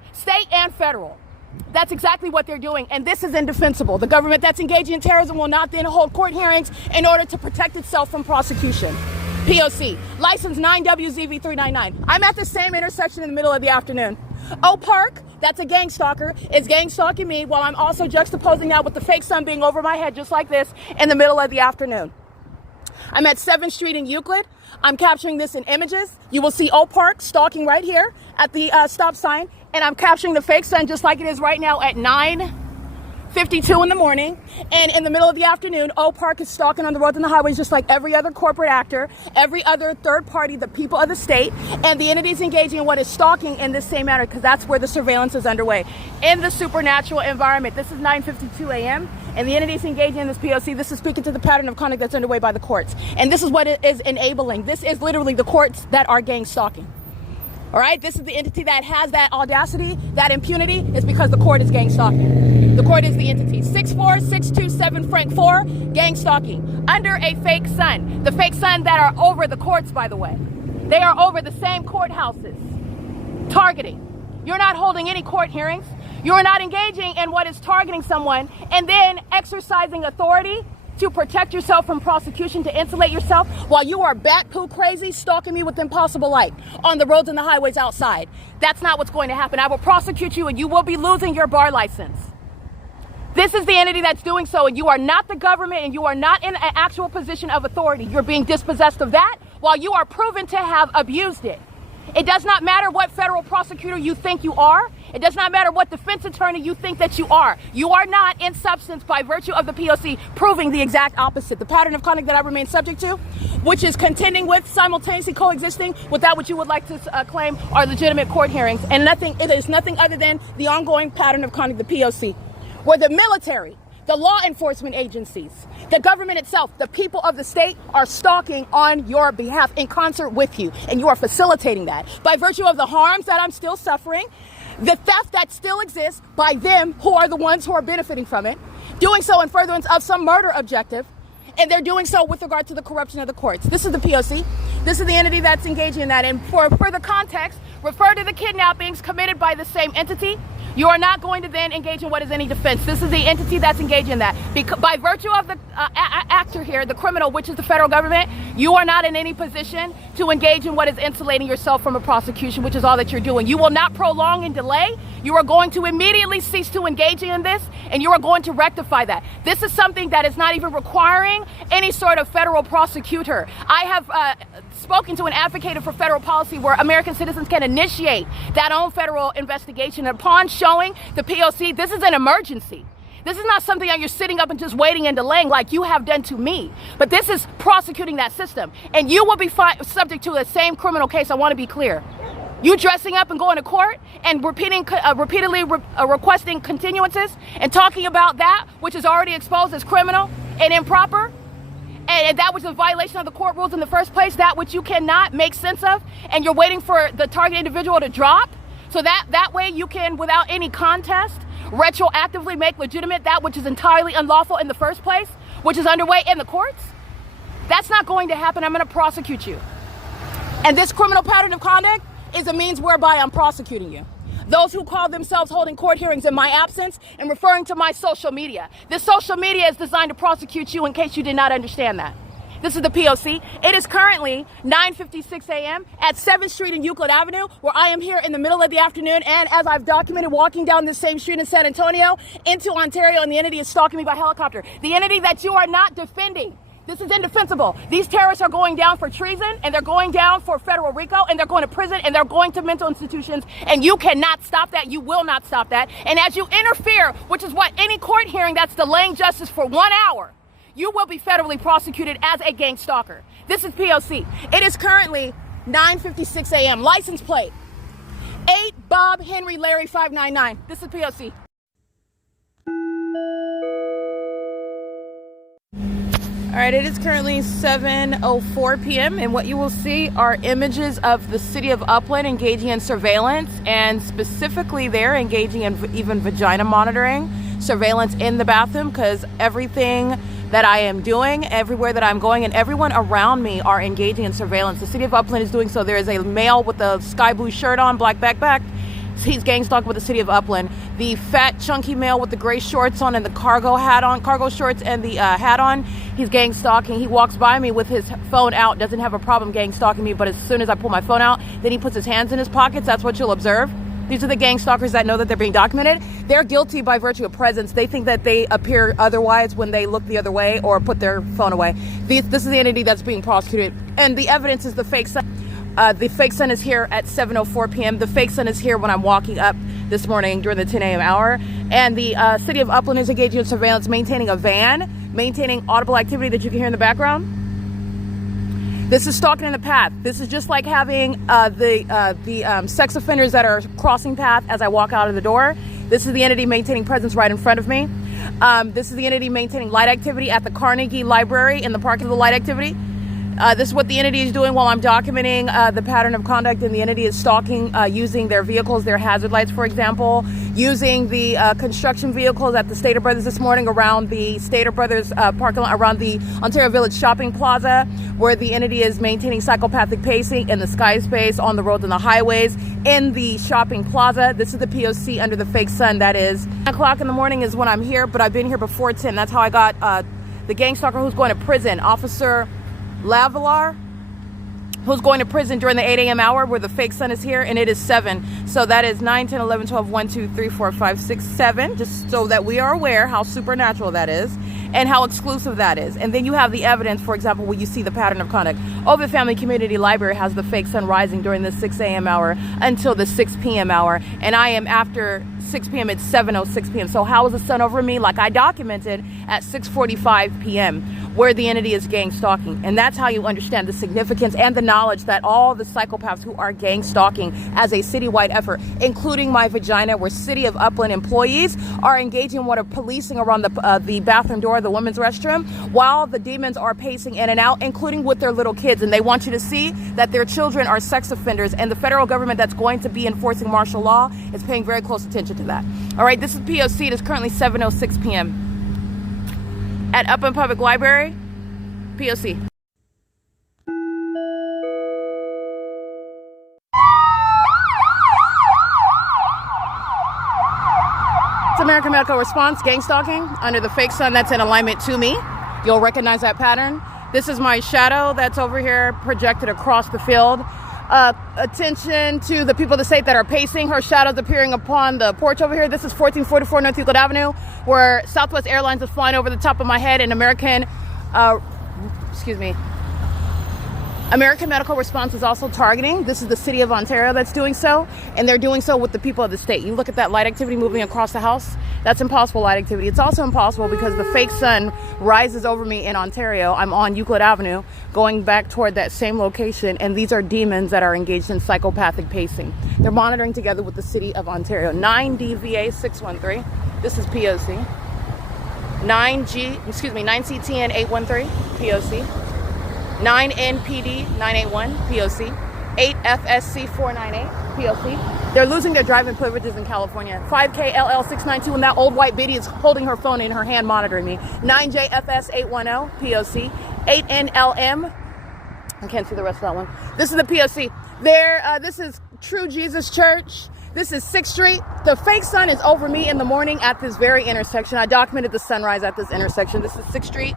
and federal. That's exactly what they're doing, and this is indefensible. The government that's engaging in terrorism will not then hold court hearings in order to protect itself from prosecution. P.O.C. License 9WZV399. I'm at the same intersection in the middle of the afternoon. O Park, that's a gang stalker, is gang stalking me while I'm also juxtaposing that with the fake sun being over my head just like this in the middle of the afternoon. I'm at 7th Street in Euclid. I'm capturing this in images. You will see O Park stalking right here at the stop sign. And I'm capturing the fake sun just like it is right now at 9:52 in the morning. And in the middle of the afternoon, O Park is stalking on the roads and the highways just like every other corporate actor, every other third party, the people of the state, and the entities engaging in what is stalking in this same manner, because that's where the surveillance is underway. In the supernatural environment, this is 9:52 a.m., and the entities engaging in this P.O.C., this is speaking to the pattern of conduct that's underway by the courts. And this is what it is enabling. This is literally the courts that are gang stalking. All right, this is the entity that has that audacity, that impunity, is because the court is gang stalking. The court is the entity. 64627 Frank 4, gang stalking under a fake sun. The fake sun that are over the courts, by the way. They are over the same courthouses. Targeting. You're not holding any court hearings. You're not engaging in what is targeting someone and then exercising authority to protect yourself from prosecution, to insulate yourself, while you are bat poo crazy stalking me with impossible light on the roads and the highways outside. That's not what's going to happen. I will prosecute you and you will be losing your bar license. This is the entity that's doing so, and you are not the government and you are not in an actual position of authority. You're being dispossessed of that while you are proven to have abused it. It does not matter what federal prosecutor you think you are. It does not matter what defense attorney you think that you are. You are not, in substance, by virtue of the P.O.C., proving the exact opposite. The pattern of conduct that I remain subject to, which is contending with, simultaneously coexisting with that which you would like to claim are legitimate court hearings. And it is nothing other than the ongoing pattern of conduct, the P.O.C., where the military, the law enforcement agencies, the government itself, the people of the state are stalking on your behalf in concert with you. And you are facilitating that by virtue of the harms that I'm still suffering, the theft that still exists by them who are the ones who are benefiting from it, doing so in furtherance of some murder objective, and they're doing so with regard to the corruption of the courts. This is the P.O.C. This is the entity that's engaging in that. And for further context, refer to the kidnappings committed by the same entity. You are not going to then engage in what is any defense. This is the entity that's engaged in that. By virtue of the actor here, the criminal, which is the federal government, you are not in any position to engage in what is insulating yourself from a prosecution, which is all that you're doing. You will not prolong and delay. You are going to immediately cease to engage in this, and you are going to rectify that. This is something that is not even requiring any sort of federal prosecutor. I have spoken to and advocated for federal policy where American citizens can initiate that own federal investigation upon showing the P.O.C. this is an emergency. This is not something that you're sitting up and just waiting and delaying like you have done to me. But this is prosecuting that system. And you will be subject to the same criminal case. I want to be clear. You dressing up and going to court and repeatedly requesting continuances and talking about that which is already exposed as criminal and improper, and that which is a violation of the court rules in the first place, that which you cannot make sense of, and you're waiting for the target individual to drop, so that way you can, without any contest, retroactively make legitimate that which is entirely unlawful in the first place, which is underway in the courts. That's not going to happen. I'm going to prosecute you. And this criminal pattern of conduct is a means whereby I'm prosecuting you. Those who call themselves holding court hearings in my absence and referring to my social media. This social media is designed to prosecute you, in case you did not understand that. This is the P.O.C. It is currently 9:56 a.m. at 7th Street and Euclid Avenue, where I am here in the middle of the afternoon, and as I've documented, walking down this same street in San Antonio into Ontario, and the entity is stalking me by helicopter. The entity that you are not defending. This is indefensible. These terrorists are going down for treason, and they're going down for federal RICO, and they're going to prison, and they're going to mental institutions, and you cannot stop that. You will not stop that. And as you interfere, which is what any court hearing that's delaying justice for 1 hour, you will be federally prosecuted as a gang stalker. This is P.O.C. It is currently 9:56 a.m. License plate 8 Bob Henry Larry 599. This is P.O.C. All right, it is currently 7:04 p.m. and what you will see are images of the city of Upland engaging in surveillance, and specifically they're engaging in even vagina monitoring, surveillance in the bathroom, because everything that I am doing, everywhere that I'm going, and everyone around me are engaging in surveillance. The city of Upland is doing so. There is a male with a sky blue shirt on, black backpack. He's gang stalking with the city of Upland. The fat, chunky male with the gray shorts on and the cargo shorts and the hat on, he's gang stalking. He walks by me with his phone out, doesn't have a problem gang stalking me, but as soon as I pull my phone out, then he puts his hands in his pockets. That's what you'll observe. These are the gang stalkers that know that they're being documented. They're guilty by virtue of presence. They think that they appear otherwise when they look the other way or put their phone away. This is the entity that's being prosecuted. And the evidence is the fake sun. The fake sun is here at 7:04 p.m. The fake sun is here when I'm walking up this morning during the 10 a.m. hour. And the city of Upland is engaging in surveillance, maintaining a van, maintaining audible activity that you can hear in the background. This is stalking in the path. This is just like having the sex offenders that are crossing path as I walk out of the door. This is the entity maintaining presence right in front of me. This is the entity maintaining light activity at the Carnegie Library in the parking of the light activity. This is what the entity is doing while I'm documenting the pattern of conduct, and the entity is stalking using their vehicles, their hazard lights, for example, using the construction vehicles at the Stater Brothers this morning around the Stater Brothers parking lot, around the Ontario Village Shopping Plaza, where the entity is maintaining psychopathic pacing in the sky space, on the roads and the highways, in the shopping plaza. This is the P.O.C. under the fake sun. That is 9 o'clock in the morning is when I'm here, but I've been here before 10. That's how I got the gang stalker who's going to prison, Officer Lavallar, who's going to prison during the 8 a.m. hour, where the fake sun is here, and it is 7. So that is 9, 10, 11, 12, 1, 2, 3, 4, 5, 6, 7, just so that we are aware how supernatural that is and how exclusive that is. And then you have the evidence, for example, where you see the pattern of conduct. Ovid Family Community Library has the fake sun rising during the 6 a.m. hour until the 6 p.m. hour, and I am after 6 p.m. It's 7:06 p.m. So how is the sun over me, like I documented at 6:45 p.m., where the entity is gang stalking? And that's how you understand the significance and the knowledge that all the psychopaths who are gang stalking as a citywide effort, including my vagina, where City of Upland employees are engaging in what are policing around the bathroom door, the women's restroom, while the demons are pacing in and out, including with their little kids. And they want you to see that their children are sex offenders, and the federal government that's going to be enforcing martial law is paying very close attention to that. All right, this is P.O.C. It is currently 7:06 p.m. at Upland Public Library, P.O.C. It's American Medical Response, gang stalking under the fake sun that's in alignment to me. You'll recognize that pattern. This is my shadow that's over here projected across the field. Attention to the people of the state that are pacing. Her shadow's appearing upon the porch over here. This is 1444 North Euclid Avenue, where Southwest Airlines is flying over the top of my head, and American Medical Response is also targeting. This is the city of Ontario that's doing so, and they're doing so with the people of the state. You look at that light activity moving across the house. That's impossible light activity. It's also impossible because the fake sun rises over me in Ontario. I'm on Euclid Avenue going back toward that same location, and these are demons that are engaged in psychopathic pacing. They're monitoring together with the city of Ontario. 9DVA 613. This is POC. 9CTN 813 POC. 9NPD 981 POC. 8FSC 498 POC. They're losing their driving privileges in California. 5KLL 692, and that old white biddy is holding her phone in her hand monitoring me. 9JFS 810 POC. 8NLM. I can't see the rest of that one. This is the POC. This is True Jesus Church. This is 6th Street. The fake sun is over me in the morning at this very intersection. I documented the sunrise at this intersection. This is 6th Street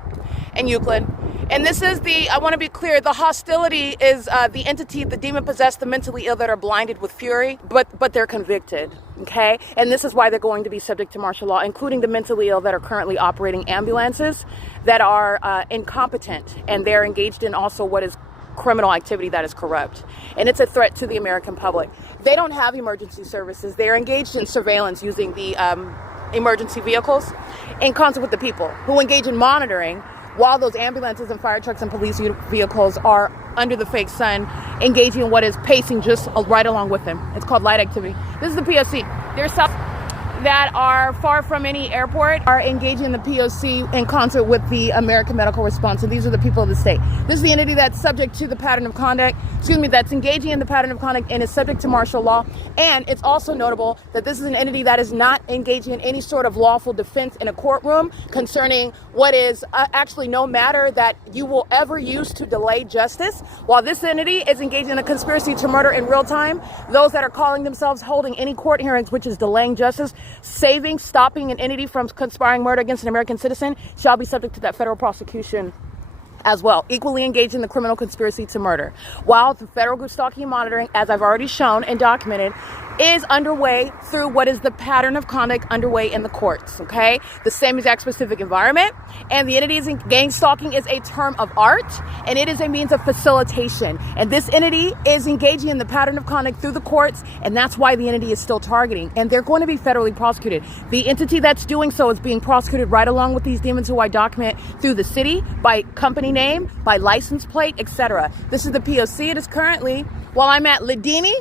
and Euclid. And this is I want to be clear, the hostility is the entity, the demon-possessed, the mentally ill that are blinded with fury, but they're convicted, okay? And this is why they're going to be subject to martial law, including the mentally ill that are currently operating ambulances that are incompetent, and they're engaged in also what is criminal activity that is corrupt. And it's a threat to the American public. They don't have emergency services. They're engaged in surveillance using the emergency vehicles in concert with the people who engage in monitoring while those ambulances and fire trucks and police vehicles are under the fake sun, engaging in what is pacing just right along with them. It's called light activity. This is the POC. There's some that are far from any airport are engaging in the POC in concert with the American Medical Response, and these are the people of the state. This is the entity that's subject to the pattern of conduct, that's engaging in the pattern of conduct and is subject to martial law. And it's also notable that this is an entity that is not engaging in any sort of lawful defense in a courtroom concerning what is actually no matter that you will ever use to delay justice. While this entity is engaged in a conspiracy to murder in real time, those that are calling themselves holding any court hearings, which is delaying justice, stopping an entity from conspiring murder against an American citizen, shall be subject to that federal prosecution as well, equally engaged in the criminal conspiracy to murder. While the federal stalking and monitoring, as I've already shown and documented, is underway through what is the pattern of conduct underway in the courts, okay? The same exact specific environment. And the entities in gang stalking is a term of art, and it is a means of facilitation. And this entity is engaging in the pattern of conduct through the courts, and that's why the entity is still targeting. And they're going to be federally prosecuted. The entity that's doing so is being prosecuted right along with these demons who I document through the city, by company name, by license plate, etc. This is the P.O.C. It is currently, while I'm at Ladini,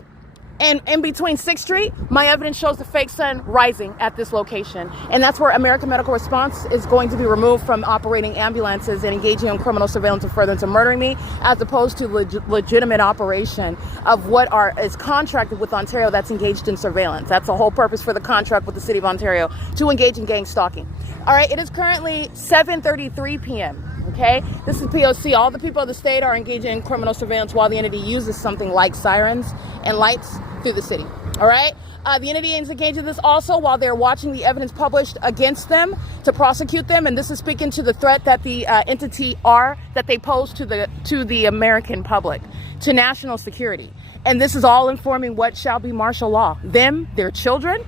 and in between 6th Street, my evidence shows the fake sun rising at this location. And that's where American Medical Response is going to be removed from operating ambulances and engaging in criminal surveillance and furtherance of murdering me, as opposed to legitimate operation of what is contracted with Ontario that's engaged in surveillance. That's the whole purpose for the contract with the City of Ontario, to engage in gang stalking. All right, it is currently 7:33 p.m. Okay, this is P.O.C. All the people of the state are engaging in criminal surveillance while the entity uses something like sirens and lights through the city. All right, the entity is engaged in this also while they're watching the evidence published against them to prosecute them, and this is speaking to the threat that the entity that they pose to the American public, to national security. And this is all informing what shall be martial law. Them, their children,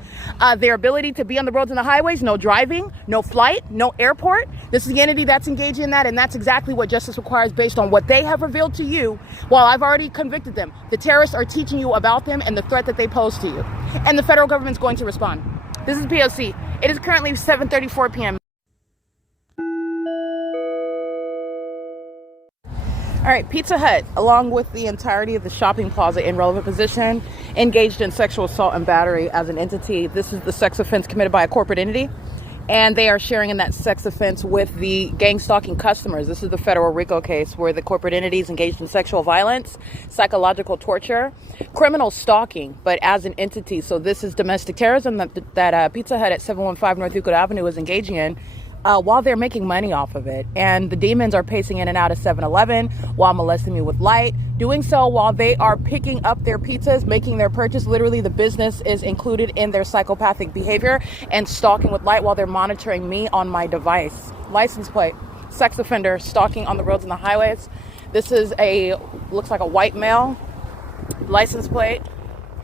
their ability to be on the roads and the highways, no driving, no flight, no airport. This is the entity that's engaging in that, and that's exactly what justice requires based on what they have revealed to you while I've already convicted them. The terrorists are teaching you about them and the threat that they pose to you. And the federal government's going to respond. This is P.O.C. It is currently 7:34 p.m. All right, Pizza Hut, along with the entirety of the shopping plaza in relevant position, engaged in sexual assault and battery as an entity. This is the sex offense committed by a corporate entity, and they are sharing in that sex offense with the gang stalking customers. This is the federal RICO case where the corporate entities engaged in sexual violence, psychological torture, criminal stalking, but as an entity. So this is domestic terrorism that Pizza Hut at 715 North Euclid Avenue is engaging in, while they're making money off of it. And the demons are pacing in and out of 7-Eleven while molesting me with light, doing so while they are picking up their pizzas, making their purchase. Literally, the business is included in their psychopathic behavior, and stalking with light while they're monitoring me on my device. License plate, sex offender, stalking on the roads and the highways. This is looks like a white male. License plate,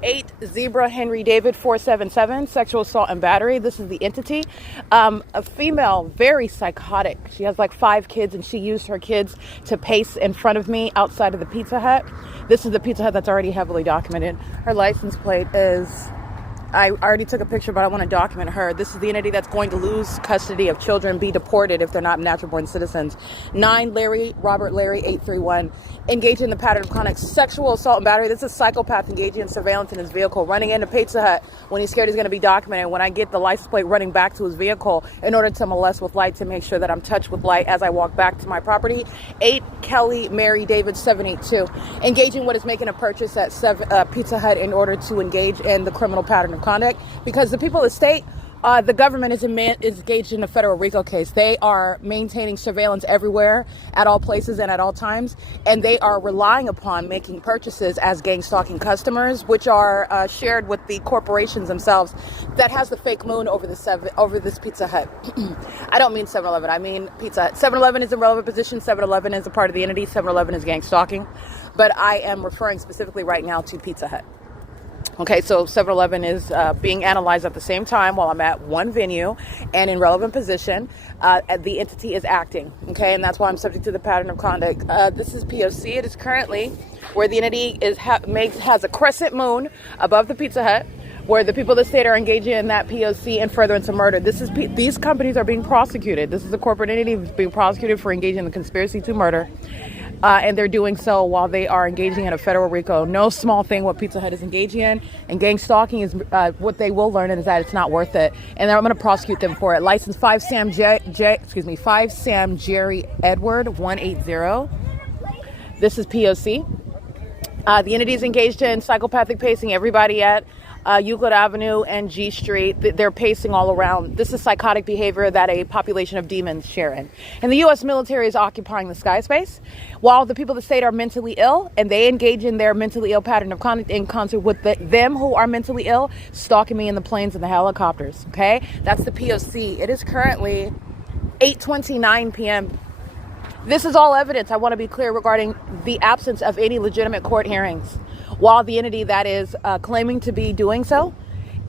8 Zebra Henry David 477, sexual assault and battery. This is the entity. A female, very psychotic. She has like 5 kids, and she used her kids to pace in front of me outside of the Pizza Hut. This is the Pizza Hut that's already heavily documented. Her license plate is, I already took a picture, but I want to document her. This is the entity that's going to lose custody of children, be deported if they're not natural born citizens. 9 Robert Larry 831, engaged in the pattern of conduct, sexual assault and battery. This is a psychopath engaging in surveillance in his vehicle, running into Pizza Hut when he's scared he's going to be documented. When I get the license plate, running back to his vehicle in order to molest with light, to make sure that I'm touched with light as I walk back to my property. 8 Kelly Mary David 782, engaging what is making a purchase at Pizza Hut in order to engage in the criminal pattern of conduct, because the people of the state, the government is engaged in a federal RICO case. They are maintaining surveillance everywhere, at all places and at all times, and they are relying upon making purchases as gang stalking customers, which are shared with the corporations themselves. That has the fake moon over this Pizza Hut. I don't mean 7-Eleven, I mean Pizza Hut. 7-Eleven is in relevant position. 7-Eleven is a part of the entity. 7-Eleven is gang stalking, but I am referring specifically right now to Pizza Hut. Okay, so 7-Eleven is being analyzed at the same time while I'm at one venue and in relevant position. The entity is acting, okay, and that's why I'm subject to the pattern of conduct. This is P.O.C. It is currently where the entity has a crescent moon above the Pizza Hut, where the people of the state are engaging in that P.O.C. and furtherance of murder. These companies are being prosecuted. This is a corporate entity being prosecuted for engaging in the conspiracy to murder. And they're doing so while they are engaging in a federal RICO. No small thing what Pizza Hut is engaging in. And gang stalking is what they will learn is that it's not worth it. And I'm going to prosecute them for it. License 5 Sam Jerry Edward 180. This is P.O.C. The entity is engaged in psychopathic pacing. Everybody at Euclid Avenue and G Street, they're pacing all around. This is psychotic behavior that a population of demons share in. And the U.S. military is occupying the sky space, while the people of the state are mentally ill, and they engage in their mentally ill pattern of conduct in concert with them who are mentally ill, stalking me in the planes and the helicopters, okay? That's the P.O.C. It is currently 8:29 p.m. This is all evidence, I want to be clear, regarding the absence of any legitimate court hearings while the entity that is claiming to be doing so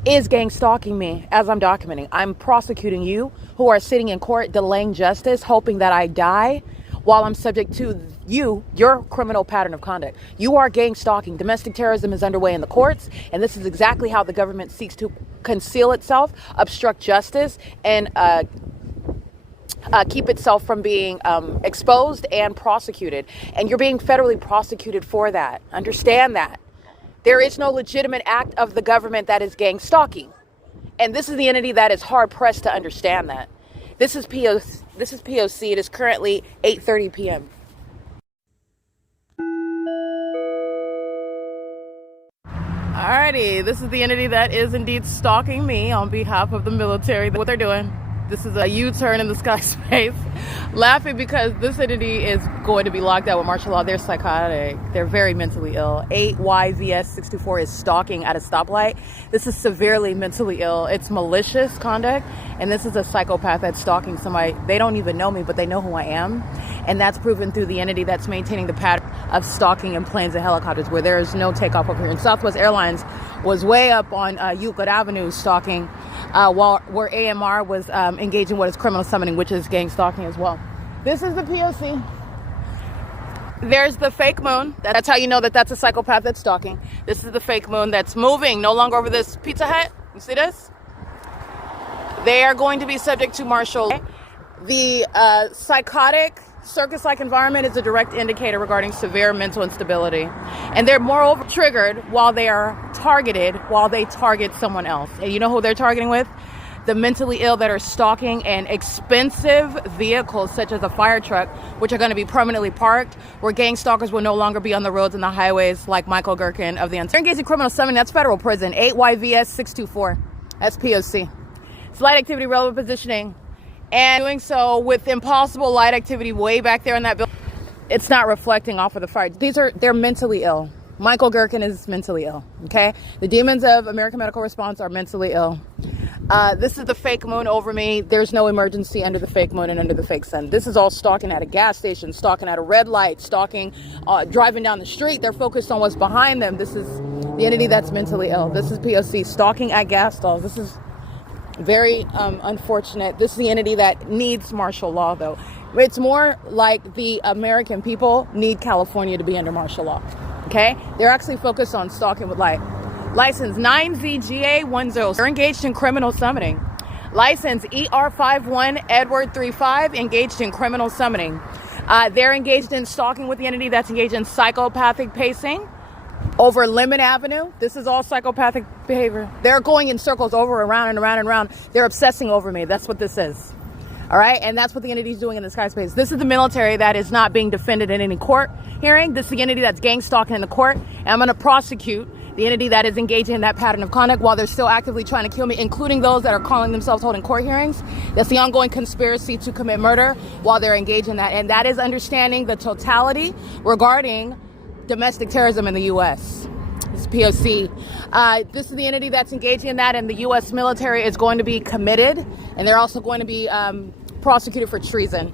is gang stalking me as I'm documenting. I'm prosecuting you who are sitting in court delaying justice, hoping that I die while I'm subject to your criminal pattern of conduct. You are gang stalking. Domestic terrorism is underway in the courts, and this is exactly how the government seeks to conceal itself, obstruct justice, and keep itself from being exposed and prosecuted. And you're being federally prosecuted for that. Understand that. There is no legitimate act of the government that is gang stalking. And this is the entity that is hard pressed to understand that. This is P.O.C. It is currently 8:30 p.m. Alrighty, this is the entity that is indeed stalking me on behalf of the military. What they're doing. This is a U-turn in the sky space. Laughing because this entity is going to be locked out with martial law. They're psychotic. They're very mentally ill. 8YVS 624 is stalking at a stoplight. This is severely mentally ill. It's malicious conduct. And this is a psychopath that's stalking somebody. They don't even know me, but they know who I am. And that's proven through the entity that's maintaining the pattern of stalking in planes and helicopters where there is no takeoff over here. And Southwest Airlines was way up on Euclid Avenue stalking where AMR was engaging what is criminal summoning, which is gang stalking as well. This is the P.O.C. There's the fake moon. That's how you know that that's a psychopath that's stalking. This is the fake moon that's moving no longer over this Pizza Hut. You see this? They are going to be subject to martial law. The psychotic circus-like environment is a direct indicator regarding severe mental instability. And they're moreover triggered while they are targeted, while they target someone else. And you know who they're targeting with? The mentally ill that are stalking and expensive vehicles such as a fire truck, which are going to be permanently parked, where gang stalkers will no longer be on the roads and the highways like Michael Gerken of the They're engaged in criminal summoning. That's federal prison. 8YVS 624. That's P.O.C. It's light activity, relevant positioning. And doing so with impossible light activity way back there in that building, it's not reflecting off of the fire. They're mentally ill. Michael Gerken is mentally ill, okay? The demons of American Medical Response are mentally ill. This is the fake moon over me. There's no emergency under the fake moon and under the fake sun. This is all stalking at a gas station, stalking at a red light, stalking, driving down the street. They're focused on what's behind them. This is the entity that's mentally ill. This is P.O.C. stalking at gas stalls. This is very unfortunate. This is the entity that needs martial law, though. It's more like the American people need California to be under martial law. Okay? They're actually focused on stalking with light. License 9ZGA10. They're engaged in criminal summoning. License ER51 Edward 35 engaged in criminal summoning. They're engaged in stalking with the entity that's engaged in psychopathic pacing over Lemon Avenue. This is all psychopathic behavior. They're going in circles over, around and around and around. They're obsessing over me. That's what this is. All right? And that's what the entity is doing in the sky space. This is the military that is not being defended in any court hearing. This is the entity that's gang stalking in the court. And I'm going to prosecute the entity that is engaging in that pattern of conduct while they're still actively trying to kill me, including those that are calling themselves holding court hearings. That's the ongoing conspiracy to commit murder while they're engaged in that. And that is understanding the totality regarding domestic terrorism in the U.S. This is P.O.C. This is the entity that's engaging in that, and the U.S. military is going to be committed, and they're also going to be prosecuted for treason.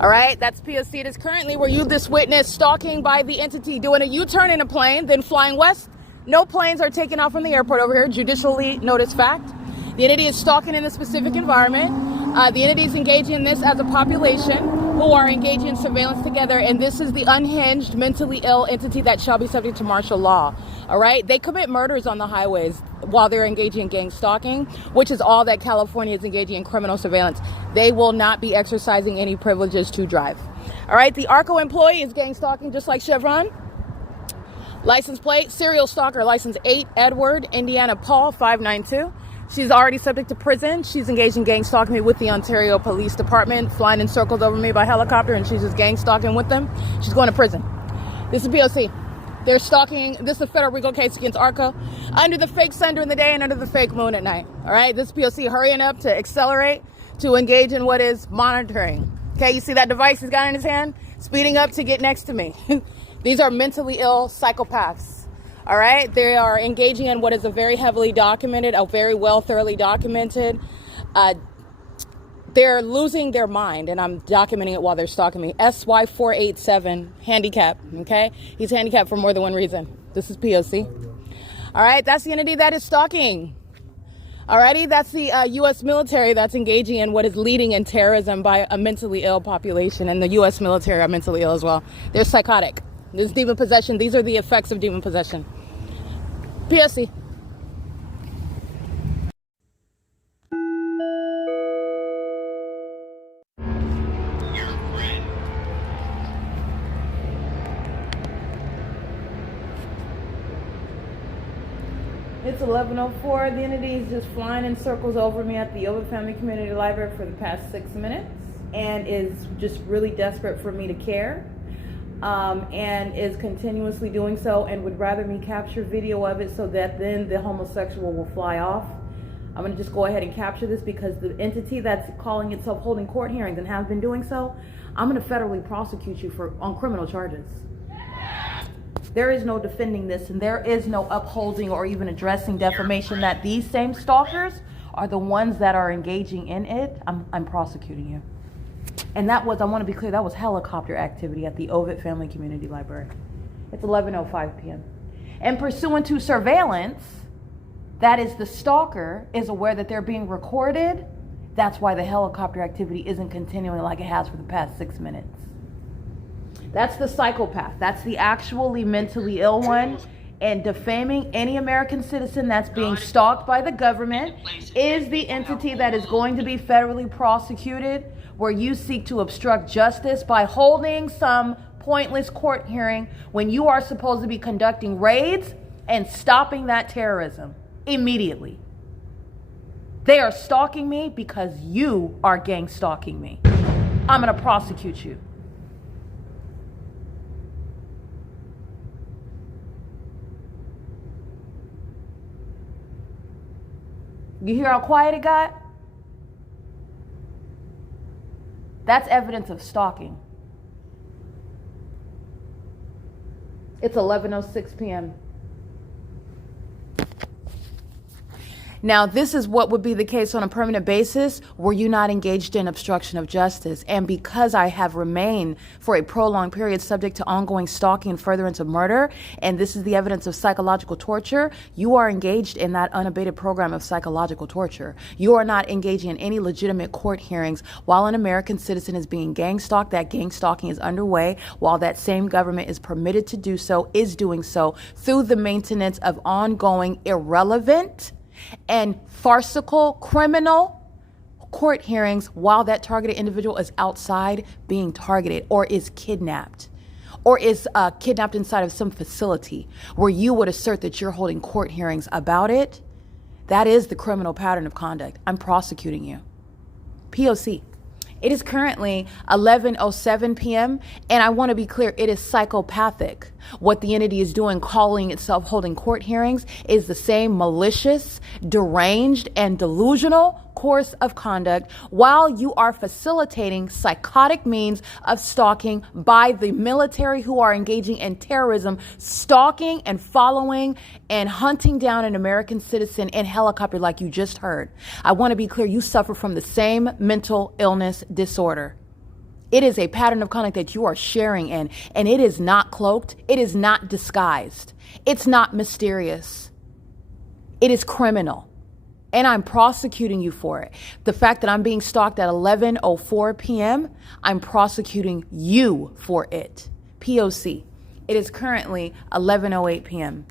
All right, that's P.O.C. It is currently where you this witness stalking by the entity doing a U-turn in a plane, then flying west. No planes are taking off from the airport over here. Judicially noticed fact. The entity is stalking in a specific environment. The entity is engaging in this as a population who are engaging in surveillance together. And this is the unhinged, mentally ill entity that shall be subject to martial law. All right. They commit murders on the highways while they're engaging in gang stalking, which is all that California is engaging in criminal surveillance. They will not be exercising any privileges to drive. All right. The ARCO employee is gang stalking just like Chevron. License plate, serial stalker, license 8, Edward, Indiana Paul, 592. She's already subject to prison. She's engaged in gang stalking with the Ontario Police Department, flying in circles over me by helicopter, and she's just gang stalking with them. She's going to prison. This is P.O.C. They're stalking. This is a federal legal case against ARCO under the fake sun during the day and under the fake moon at night. All right, this is P.O.C. hurrying up to accelerate, to engage in what is monitoring. Okay, you see that device he's got in his hand? Speeding up to get next to me. These are mentally ill psychopaths, all right? They are engaging in what is a very heavily documented, a very well thoroughly documented. They're losing their mind, and I'm documenting it while they're stalking me. SY487, handicap, okay? He's handicapped for more than one reason. This is P.O.C. All right, that's the entity that is stalking. Alrighty, that's the U.S. military that's engaging in what is leading in terrorism by a mentally ill population, and the U.S. military are mentally ill as well. They're psychotic. There's demon possession. These are the effects of demon possession. P.O.C. It's 11:04. The entity is just flying in circles over me at the Ovid Family Community Library for the past 6 minutes and is just really desperate for me to care, and is continuously doing so, and would rather me capture video of it so that then the homosexual will fly off. I'm going to just go ahead and capture this because the entity that's calling itself holding court hearings and has been doing so, I'm going to federally prosecute you on criminal charges. There is no defending this, and there is no upholding or even addressing defamation that these same stalkers are the ones that are engaging in it. I'm prosecuting you. And that was, I want to be clear, that was helicopter activity at the Ovid Family Community Library. It's 11:05 p.m. And pursuant to surveillance, that is, the stalker is aware that they're being recorded. That's why the helicopter activity isn't continuing like it has for the past 6 minutes. That's the psychopath. That's the actually mentally ill one. And defaming any American citizen that's being stalked by the government is the entity that is going to be federally prosecuted, where you seek to obstruct justice by holding some pointless court hearing when you are supposed to be conducting raids and stopping that terrorism immediately. They are stalking me because you are gang stalking me. I'm going to prosecute you. You hear how quiet it got? That's evidence of stalking. It's 11:06 p.m. Now, this is what would be the case on a permanent basis were you not engaged in obstruction of justice. And because I have remained for a prolonged period subject to ongoing stalking and furtherance of murder, and this is the evidence of psychological torture, you are engaged in that unabated program of psychological torture. You are not engaging in any legitimate court hearings while an American citizen is being gang stalked. That gang stalking is underway while that same government is permitted to do so, is doing so through the maintenance of ongoing irrelevant and farcical criminal court hearings while that targeted individual is outside being targeted or is kidnapped inside of some facility where you would assert that you're holding court hearings about it. That is the criminal pattern of conduct. I'm prosecuting you. P.O.C. It is currently 11:07 p.m. and I want to be clear, it is psychopathic. What the entity is doing, calling itself holding court hearings, is the same malicious, deranged, and delusional course of conduct while you are facilitating psychotic means of stalking by the military who are engaging in terrorism, stalking and following and hunting down an American citizen in helicopter like you just heard. I want to be clear, you suffer from the same mental illness disorder. It is a pattern of conduct that you are sharing in, and it is not cloaked. It is not disguised. It's not mysterious. It is criminal. And I'm prosecuting you for it. The fact that I'm being stalked at 11:04 p.m., I'm prosecuting you for it. P.O.C. It is currently 11:08 p.m.